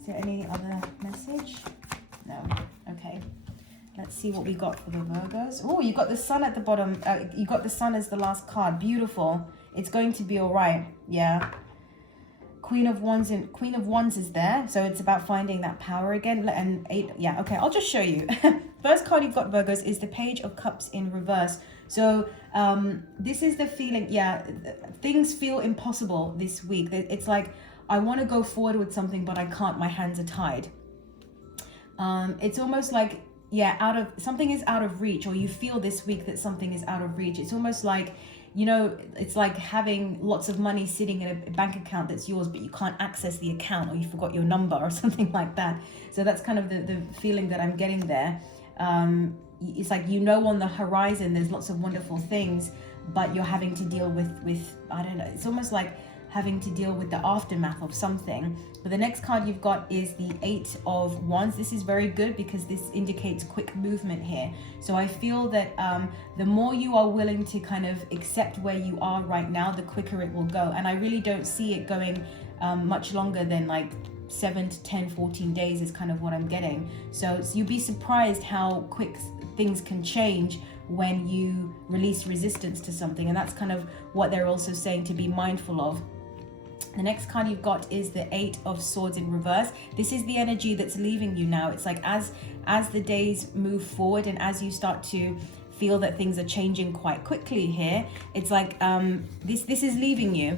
Is there any other message? No. Okay. Let's see what we got for the Virgos. Oh, you got the sun at the bottom. You got the sun as the last card. Beautiful. It's going to be all right. Yeah. Queen of Wands is there. So it's about finding that power again. And 8. Yeah. Okay. I'll just show you. First card you've got, Virgos, is the Page of Cups in reverse. So this is the feeling. Yeah. Things feel impossible this week. It's like, I want to go forward with something, but I can't. My hands are tied. It's almost like, yeah, something is out of reach, or you feel this week that something is out of reach. It's almost like, you know, it's like having lots of money sitting in a bank account that's yours, but you can't access the account, or you forgot your number or something like that. So that's kind of the feeling that I'm getting there. It's like, you know, on the horizon, there's lots of wonderful things, but you're having to deal with, I don't know, it's almost like having to deal with the aftermath of something. But the next card you've got is the 8 of Wands. This is very good because this indicates quick movement here. So I feel that the more you are willing to kind of accept where you are right now, the quicker it will go. And I really don't see it going much longer than like 7 to 10, 14 days is kind of what I'm getting. So you'd be surprised how quick things can change when you release resistance to something. And that's kind of what they're also saying to be mindful of. The next card you've got is the 8 of Swords in reverse. This is the energy that's leaving you now. It's like as the days move forward and as you start to feel that things are changing quite quickly here, it's like this is leaving you.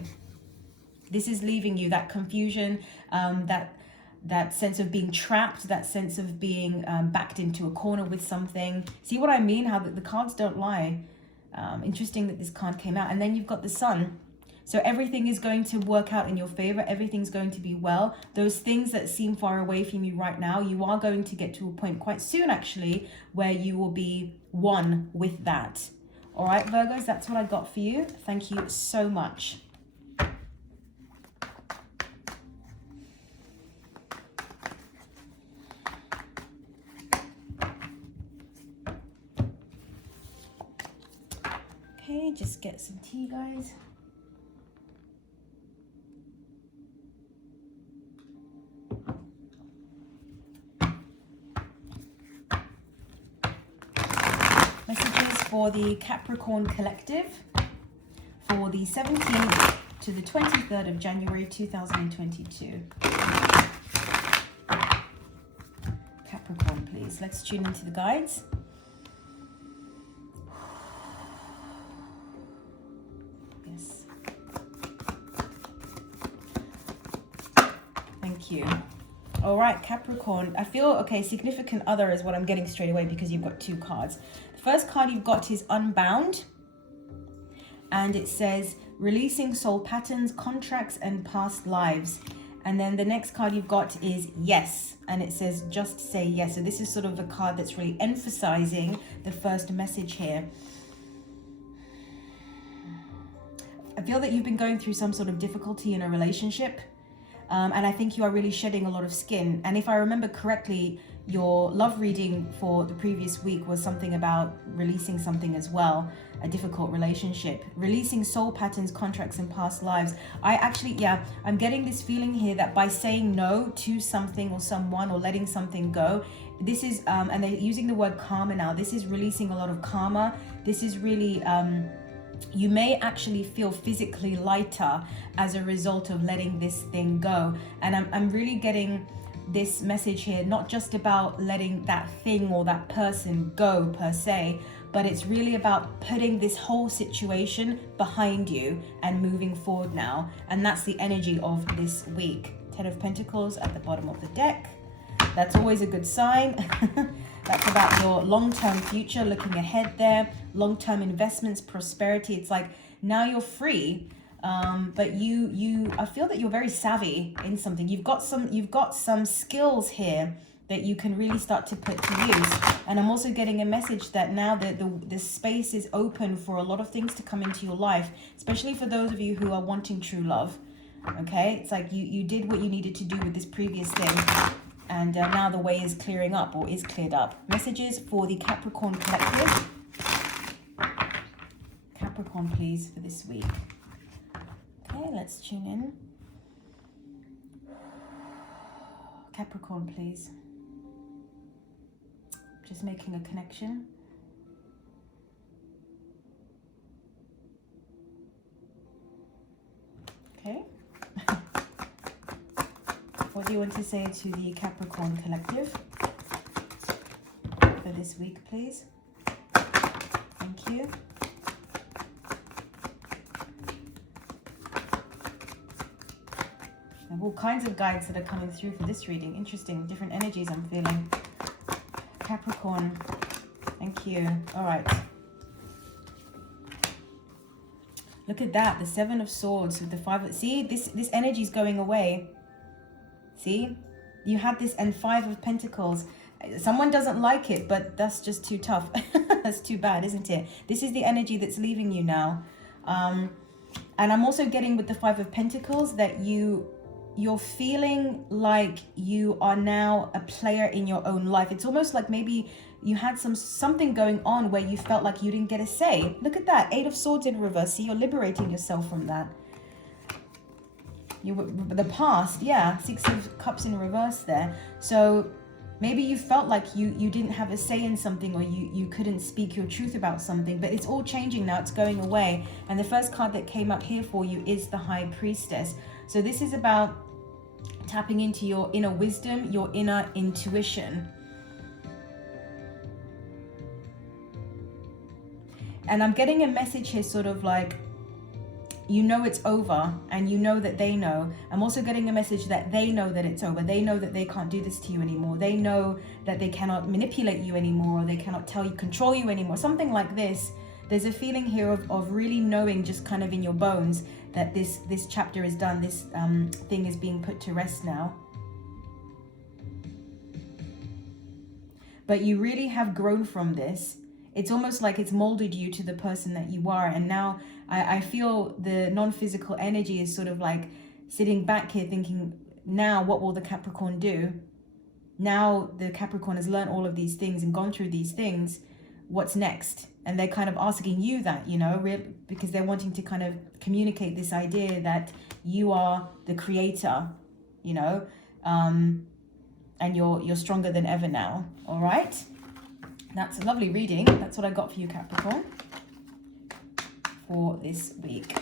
This is leaving you. That confusion, that sense of being trapped, that sense of being backed into a corner with something. See what I mean? How the cards don't lie. Interesting that this card came out. And then you've got the Sun. So everything is going to work out in your favor. Everything's going to be well. Those things that seem far away from you right now, you are going to get to a point quite soon, actually, where you will be one with that. All right, Virgos, that's what I got for you. Thank you so much. Okay, just get some tea, guys. Messages for the Capricorn Collective for the 17th to the 23rd of January 2022. Capricorn, please. Let's tune into the guides. Yes. Thank you. All right, Capricorn. I feel, okay, significant other is what I'm getting straight away because you've got 2 cards. The first card you've got is Unbound. And it says, releasing soul patterns, contracts, and past lives. And then the next card you've got is Yes. And it says, just say yes. So this is sort of the card that's really emphasizing the first message here. I feel that you've been going through some sort of difficulty in a relationship. And I think you are really shedding a lot of skin. And if I remember correctly, your love reading for the previous week was something about releasing something as well, a difficult relationship, releasing soul patterns, contracts, and past lives. I'm getting this feeling here that by saying no to something or someone or letting something go, this is, and they're using the word karma now, this is releasing a lot of karma. This is really, you may actually feel physically lighter as a result of letting this thing go. And I'm really getting this message here, not just about letting that thing or that person go per se, but it's really about putting this whole situation behind you and moving forward now. And that's the energy of this week. 10 of Pentacles at the bottom of the deck. That's always a good sign. That's about your long-term future, looking ahead there, long-term investments, prosperity. It's like now you're free, but I feel that you're very savvy in something. You've got some skills here that you can really start to put to use. And I'm also getting a message that now that the space is open for a lot of things to come into your life, especially for those of you who are wanting true love. Okay, it's like you did what you needed to do with this previous thing. And now the way is clearing up, or is cleared up. Messages for the Capricorn collective. Capricorn, please, for this week. Okay, let's tune in. Capricorn, please. Just making a connection. Okay. What do you want to say to the Capricorn collective for this week, please? Thank you. There are all kinds of guides that are coming through for this reading. Interesting, different energies I'm feeling. Capricorn, thank you. All right. Look at that, the Seven of Swords with the Five of... See, this energy is going away. See, you had this and Five of Pentacles. Someone doesn't like it, but that's just too tough. That's too bad, isn't it? This is the energy that's leaving you now. And I'm also getting with the Five of Pentacles that you're feeling like you are now a player in your own life. It's almost like maybe you had something going on where you felt like you didn't get a say. Look at that, Eight of Swords in reverse. See, you're liberating yourself from that. The past, yeah, Six of Cups in reverse there. So maybe you felt like you didn't have a say in something, or you couldn't speak your truth about something, but it's all changing now. It's going away. And the first card that came up here for you is the High Priestess. So this is about tapping into your inner wisdom, your inner intuition. And I'm getting a message here sort of like, you know it's over, and you know that they know. I'm also getting a message that they know that it's over. They know that they can't do this to you anymore. They know that they cannot manipulate you anymore, or they cannot control you anymore. Something like this. There's a feeling here of really knowing, just kind of in your bones, that this chapter is done. This thing is being put to rest now. But you really have grown from this. It's almost like it's molded you to the person that you are. And now I feel the non-physical energy is sort of like sitting back here thinking, now what will the Capricorn do? Now the Capricorn has learned all of these things and gone through these things. What's next? And they're kind of asking you that, you know, because they're wanting to kind of communicate this idea that you are the creator, you know, and you're stronger than ever now. All right. That's a lovely reading. That's what I got for you, Capricorn, for this week.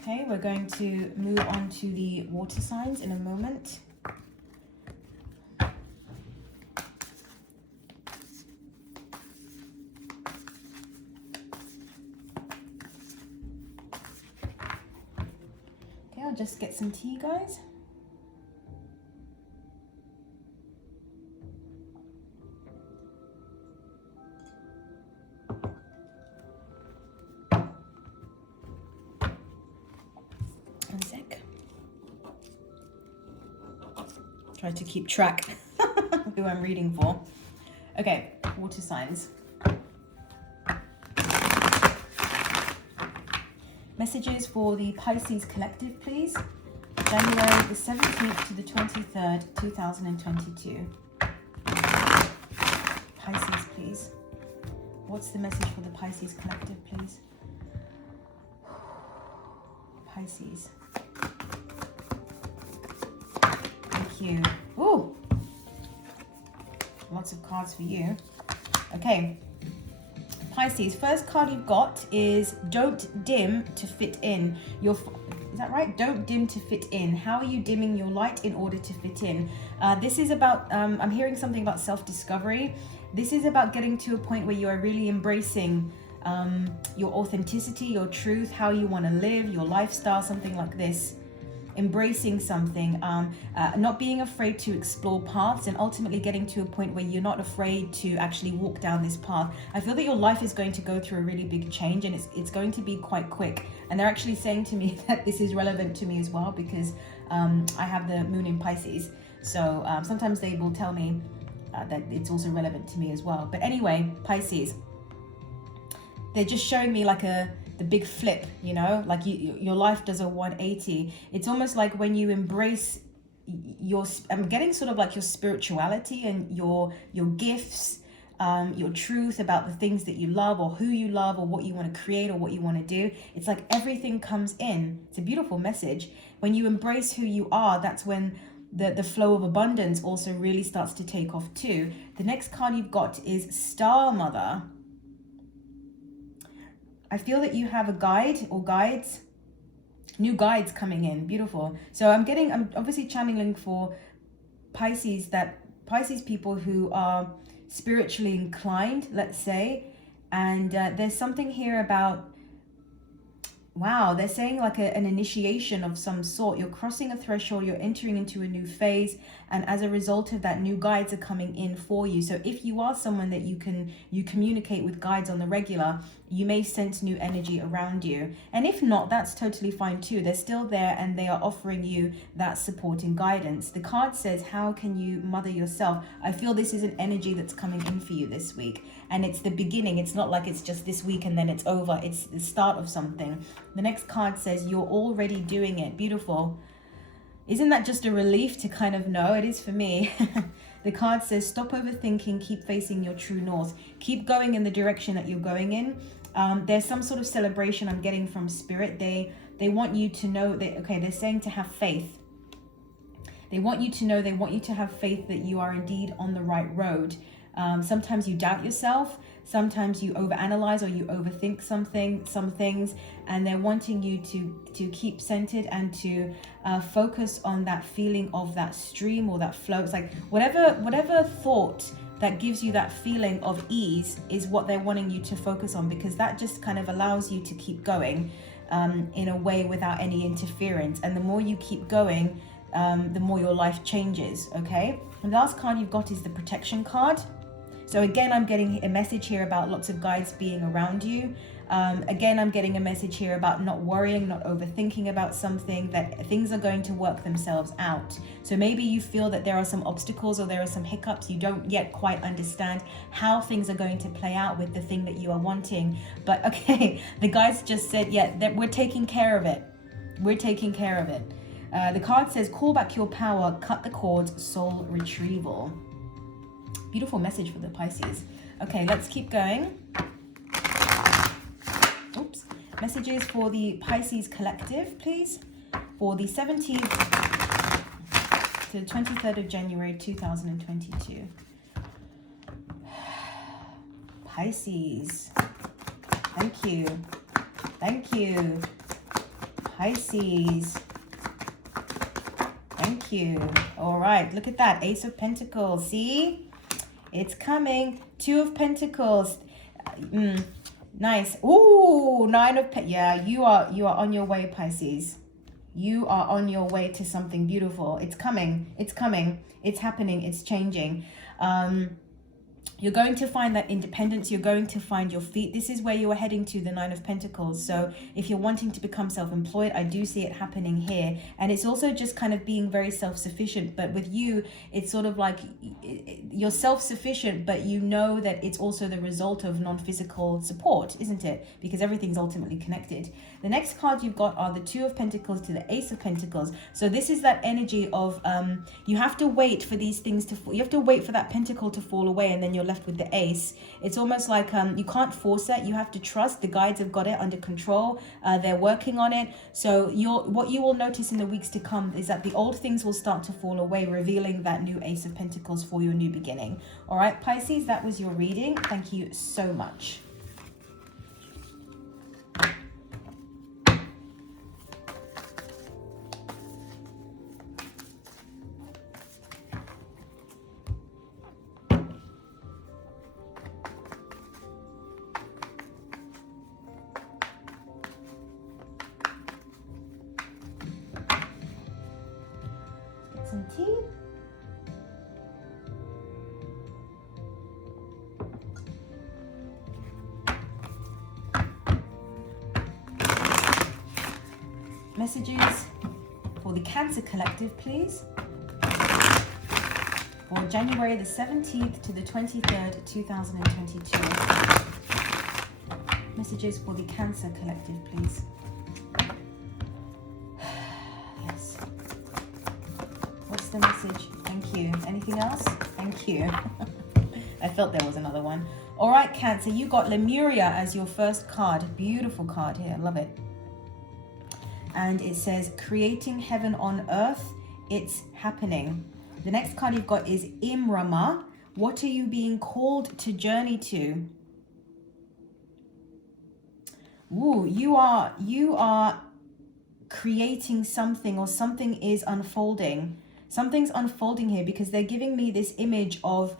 Okay, we're going to move on to the water signs in a moment. Okay, I'll just get some tea, guys. Try to keep track who I'm reading for. Okay, water signs. Messages for the Pisces collective, please. January the 17th to the 23rd, 2022. Pisces, please. What's the message for the Pisces collective, please? Pisces. You. Ooh, lots of cards for you. Okay, Pisces, first card you've got is don't dim to fit in. Is that right? Don't dim to fit in. How are you dimming your light in order to fit in? This is about, I'm hearing something about self-discovery. This is about getting to a point where you are really embracing your authenticity, your truth, how you want to live, your lifestyle, something like this. Embracing something, not being afraid to explore paths, and ultimately getting to a point where you're not afraid to actually walk down this path. I feel that your life is going to go through a really big change, and it's going to be quite quick. And they're actually saying to me that this is relevant to me as well, because I have the moon in Pisces. So sometimes they will tell me that it's also relevant to me as well. But anyway, Pisces, they're just showing me like the big flip, you know, like your life does a 180. It's almost like when you embrace your, I'm getting sort of like your spirituality and your gifts, your truth about the things that you love or who you love or what you want to create or what you want to do. It's like everything comes in. It's a beautiful message. When you embrace who you are, that's when the flow of abundance also really starts to take off too. The next card you've got is Star Mother. I feel that you have a guide or guides, new guides coming in. Beautiful. So I'm obviously channeling for Pisces people who are spiritually inclined, let's say. And there's something here about, wow, they're saying like an initiation of some sort. You're crossing a threshold, you're entering into a new phase, and as a result of that, new guides are coming in for you. So if you are someone that you communicate with guides on the regular, you may sense new energy around you. And if not, that's totally fine too. They're still there and they are offering you that support and guidance. The card says, how can you mother yourself? I feel this is an energy that's coming in for you this week. And it's the beginning. It's not like it's just this week and then it's over. It's the start of something. The next card says, you're already doing it. Beautiful. Isn't that just a relief to kind of know? It is for me. The card says, stop overthinking, keep facing your true north. Keep going in the direction that you're going in. There's some sort of celebration I'm getting from Spirit. They want you to know that, okay, they're saying to have faith. They want you to know, they want you to have faith that you are indeed on the right road. Sometimes you doubt yourself. Sometimes you overanalyze or you overthink some things, and they're wanting you to keep centered and to focus on that feeling of that stream or that flow. It's like whatever thought that gives you that feeling of ease is what they're wanting you to focus on, because that just kind of allows you to keep going in a way without any interference. And the more you keep going, the more your life changes, okay? And the last card you've got is the protection card. So again, I'm getting a message here about lots of guides being around you. Again, I'm getting a message here about not worrying, not overthinking about something, that things are going to work themselves out. So maybe you feel that there are some obstacles or there are some hiccups. You don't yet quite understand how things are going to play out with the thing that you are wanting. But okay, the guides just said, yeah, that we're taking care of it. We're taking care of it. The card says, call back your power, cut the cords, soul retrieval. Beautiful message for the Pisces. Okay, let's keep going. Oops. Messages for the Pisces collective, please. For the 17th to the 23rd of January, 2022. Pisces. Thank you. Thank you. Pisces. Thank you. All right, look at that. Ace of Pentacles. See? It's coming. Two of Pentacles. Nice. Ooh, Nine of Pentacles. Yeah, you are on your way, Pisces. You are on your way to something beautiful. It's coming. It's coming. It's happening. It's changing. You're going to find that independence. You're going to find your feet. This is where you are heading to, the Nine of Pentacles. So if you're wanting to become self-employed, I do see it happening here. And it's also just kind of being very self-sufficient. But with you, it's sort of like you're self-sufficient, but you know that it's also the result of non-physical support, isn't it? Because everything's ultimately connected. The next card you've got are the Two of Pentacles to the Ace of Pentacles. So this is that energy of you have to wait for these things to fall. You have to wait for that pentacle to fall away, and then you're left with the ace. It's almost like you can't force it. You have to trust. The guides have got it under control. They're working on it. So what you will notice in the weeks to come is that the old things will start to fall away, revealing that new Ace of Pentacles for your new beginning. All right, Pisces, that was your reading. Thank you so much. Some tea. Messages for the Cancer collective, please. For January the 17th to the 23rd, 2022. Messages for the Cancer collective, please. Yes. What's the message? Thank you. Anything else? Thank you. I felt there was another one. All right, Cancer, you got Lemuria as your first card. Beautiful card here. I love it. And it says, creating heaven on earth. It's happening. The next card you've got is Imrama. What are you being called to journey to? Ooh, you are creating something, or something is unfolding. Something's unfolding here, because they're giving me this image of,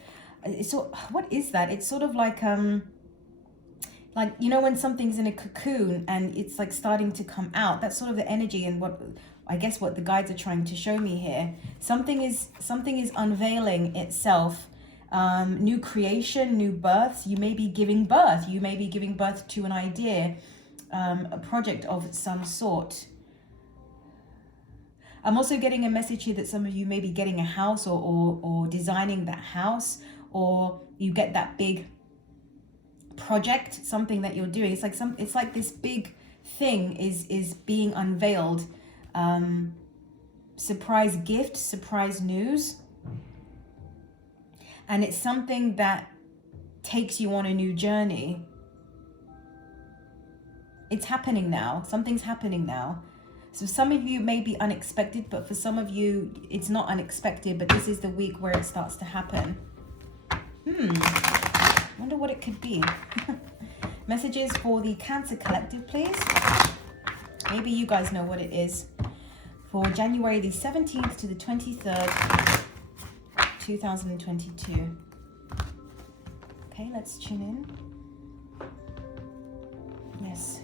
so what is that? It's sort of like you know, when something's in a cocoon and it's like starting to come out. That's sort of the energy, and what I guess what the guides are trying to show me here. Something is unveiling itself. New creation, new births. You may be giving birth. You may be giving birth to an idea, a project of some sort. I'm also getting a message here that some of you may be getting a house, or designing that house, or you get that big project, something that you're doing. It's like this big thing is being unveiled. Surprise gift, surprise news. And it's something that takes you on a new journey. It's happening now. Something's happening now. So some of you may be unexpected, but for some of you, it's not unexpected, but this is the week where it starts to happen. Wonder what it could be. Messages for the Cancer collective, please. Maybe you guys know what it is. For January the 17th to the 23rd, 2022. Okay, let's tune in. Yes.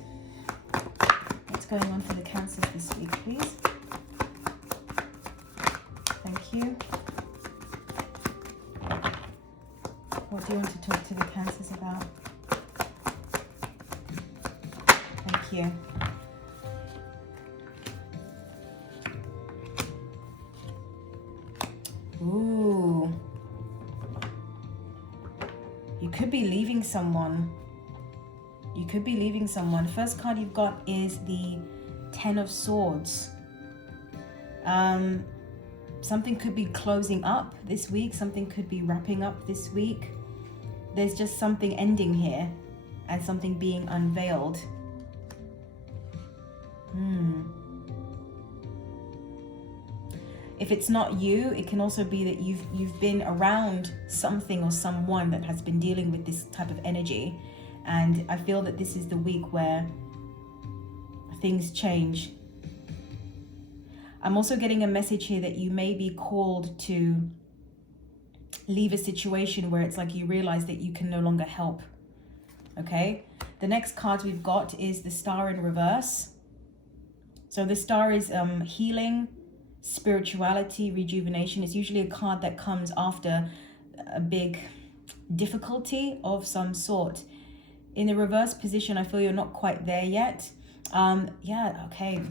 What's going on for the Cancers this week, please? Thank you. What do you want to talk to the Cancers about? Thank you. Ooh. You could be leaving someone. You could be leaving someone. First card you've got is the Ten of Swords. Something could be closing up this week. Something could be wrapping up this week. There's just something ending here and something being unveiled. If it's not you, it can also be that you've been around something or someone that has been dealing with this type of energy. And I feel that this is the week where things change. I'm also getting a message here that you may be called to leave a situation where it's like you realize that you can no longer help. Okay? The next card we've got is the Star in reverse. So the Star is healing, spirituality, rejuvenation. It's usually a card that comes after a big difficulty of some sort. In the reverse position, I feel you're not quite there yet. Yeah, okay.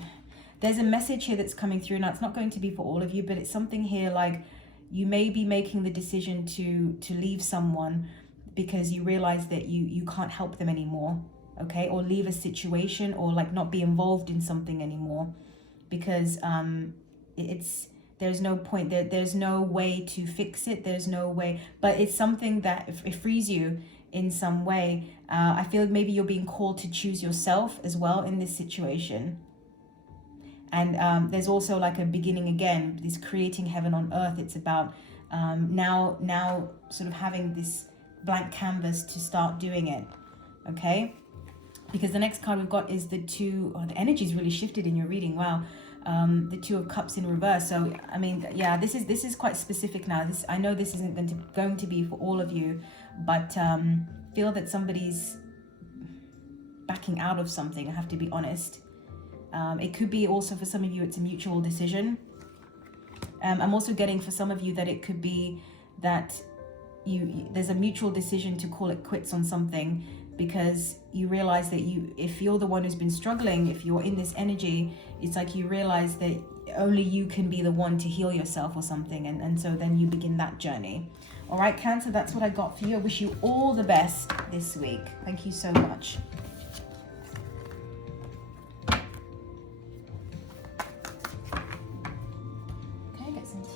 There's a message here that's coming through. Now, it's not going to be for all of you, but it's something here like you may be making the decision to leave someone because you realize that you can't help them anymore, okay? Or leave a situation, or like not be involved in something anymore because there's no point, there's no way to fix it, there's no way, but it's something that it frees you in some way. I feel maybe you're being called to choose yourself as well in this situation. And there's also like a beginning again, this creating heaven on earth. It's about now sort of having this blank canvas to start doing it, okay? Because the next card we've got is the the energy's really shifted in your reading, wow. The Two of Cups in reverse. So, I mean, yeah, this is quite specific now. I know this isn't going to be for all of you, but feel that somebody's backing out of something, I have to be honest. It could be also for some of you, it's a mutual decision. I'm also getting for some of you that it could be that there's a mutual decision to call it quits on something, because you realize that if you're the one who's been struggling, if you're in this energy, it's like you realize that only you can be the one to heal yourself or something, and so then you begin that journey. All right, Cancer, that's what I got for you. I wish you all the best this week. Thank you so much.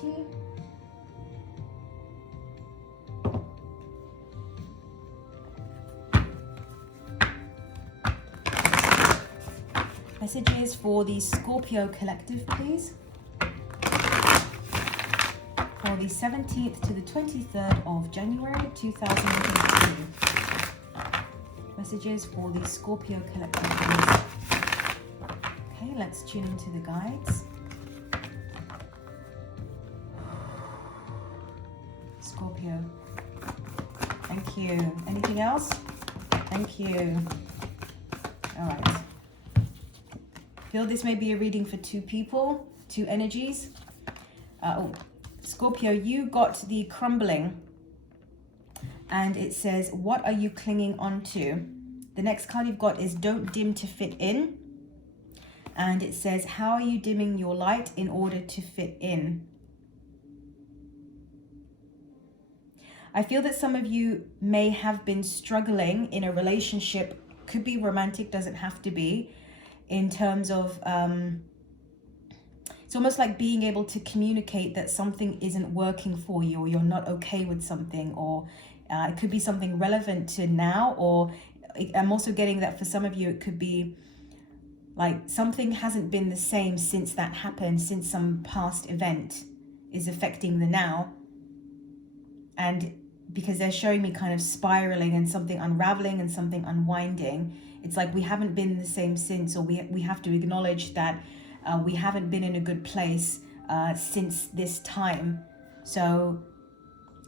tea. Messages for the Scorpio collective, please. For the 17th to the 23rd of January 2022. Messages for the Scorpio collective, please. Okay, let's tune into the guides. Scorpio. Thank you. Anything else? Thank you. All right. Feel this may be a reading for two people, two energies. Scorpio, you got the crumbling. And it says, what are you clinging on to? The next card you've got is don't dim to fit in. And it says, how are you dimming your light in order to fit in? I feel that some of you may have been struggling in a relationship. Could be romantic, doesn't have to be. In terms of, it's almost like being able to communicate that something isn't working for you, or you're not okay with something, or it could be something relevant to now, or I'm also getting that for some of you, it could be like something hasn't been the same since that happened, since some past event is affecting the now. And because they're showing me kind of spiraling and something unraveling and something unwinding, it's like we haven't been the same since, or we have to acknowledge that we haven't been in a good place since this time. So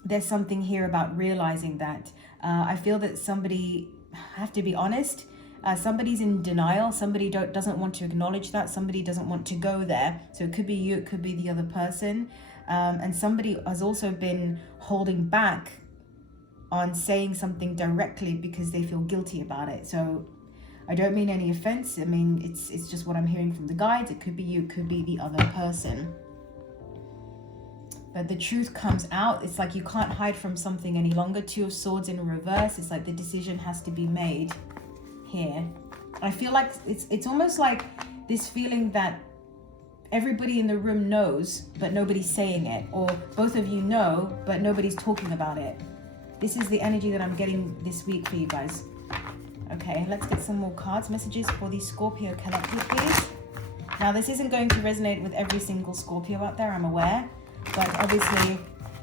there's something here about realizing that. I feel that somebody, I have to be honest, somebody's in denial. Somebody doesn't want to acknowledge that. Somebody doesn't want to go there. So it could be you, it could be the other person. And somebody has also been holding back on saying something directly because they feel guilty about it. So I don't mean any offense. I mean, it's just what I'm hearing from the guides. It could be you, it could be the other person. But the truth comes out. It's like you can't hide from something any longer. Two of Swords in reverse. It's like the decision has to be made here. I feel like it's almost like this feeling that everybody in the room knows, but nobody's saying it. Or both of you know, but nobody's talking about it. This is the energy that I'm getting this week for you guys. Okay, let's get some more cards. Messages for the Scorpio collective, please. Now, this isn't going to resonate with every single Scorpio out there, I'm aware. But obviously,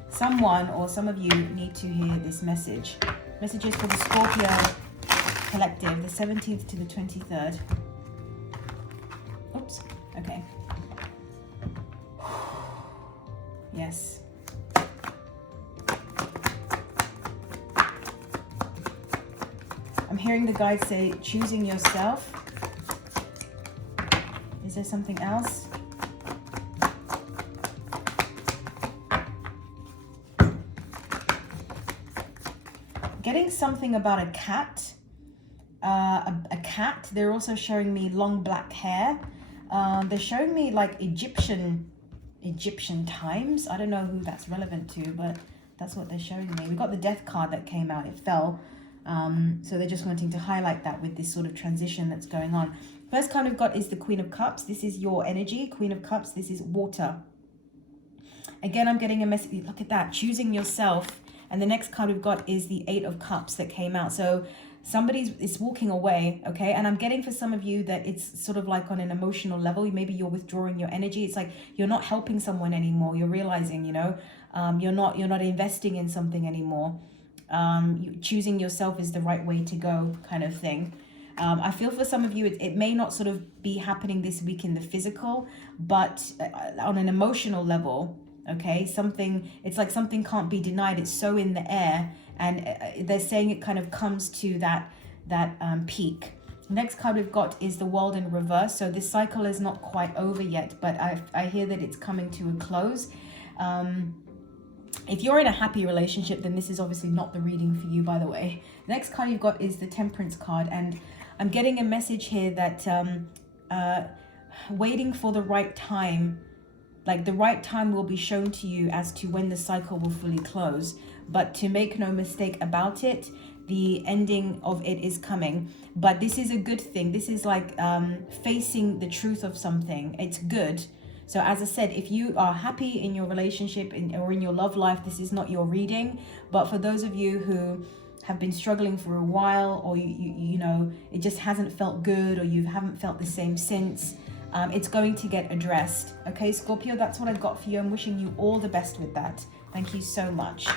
someone or some of you need to hear this message. Messages for the Scorpio collective, the 17th to the 23rd. Oops, okay. Yes. I'm hearing the guides say, choosing yourself. Is there something else? Getting something about a cat. A cat. They're also showing me long black hair. They're showing me like Egyptian times. I don't know who that's relevant to, but that's what they're showing me. We got the death card that came out. It fell. So they're just wanting to highlight that with this sort of transition that's going on. First card we've got is the Queen of Cups. This is your energy. Queen of Cups. This is water. Again, I'm getting a message. Look at that. Choosing yourself. And the next card we've got is the Eight of Cups that came out. So somebody's walking away, okay? And I'm getting for some of you that it's sort of like on an emotional level. Maybe you're withdrawing your energy. It's like you're not helping someone anymore. You're realizing, you know, you're not investing in something anymore. Choosing yourself is the right way to go, kind of thing. I feel for some of you, it may not sort of be happening this week in the physical, but on an emotional level, okay, it's like something can't be denied. It's so in the air, and they're saying it kind of comes to that peak. Next card we've got is the World in reverse. So this cycle is not quite over yet, but I hear that it's coming to a close. If you're in a happy relationship, then this is obviously not the reading for you, by the way. Next card you've got is the Temperance card, and I'm getting a message here that waiting for the right time, like the right time will be shown to you as to when the cycle will fully close. But to make no mistake about it, the ending of it is coming. But this is a good thing. This is like facing the truth of something. It's good. So as I said, if you are happy in your relationship or in your love life, this is not your reading. But for those of you who have been struggling for a while, or you know, it just hasn't felt good, or you haven't felt the same since, it's going to get addressed. Okay, Scorpio, that's what I've got for you. I'm wishing you all the best with that. Thank you so much.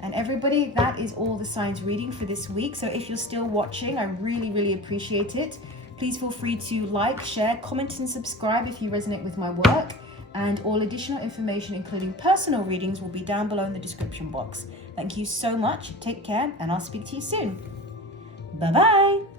And everybody, that is all the signs reading for this week. So if you're still watching, I really, really appreciate it. Please feel free to like, share, comment, and subscribe if you resonate with my work. And all additional information, including personal readings, will be down below in the description box. Thank you so much. Take care, and I'll speak to you soon. Bye-bye.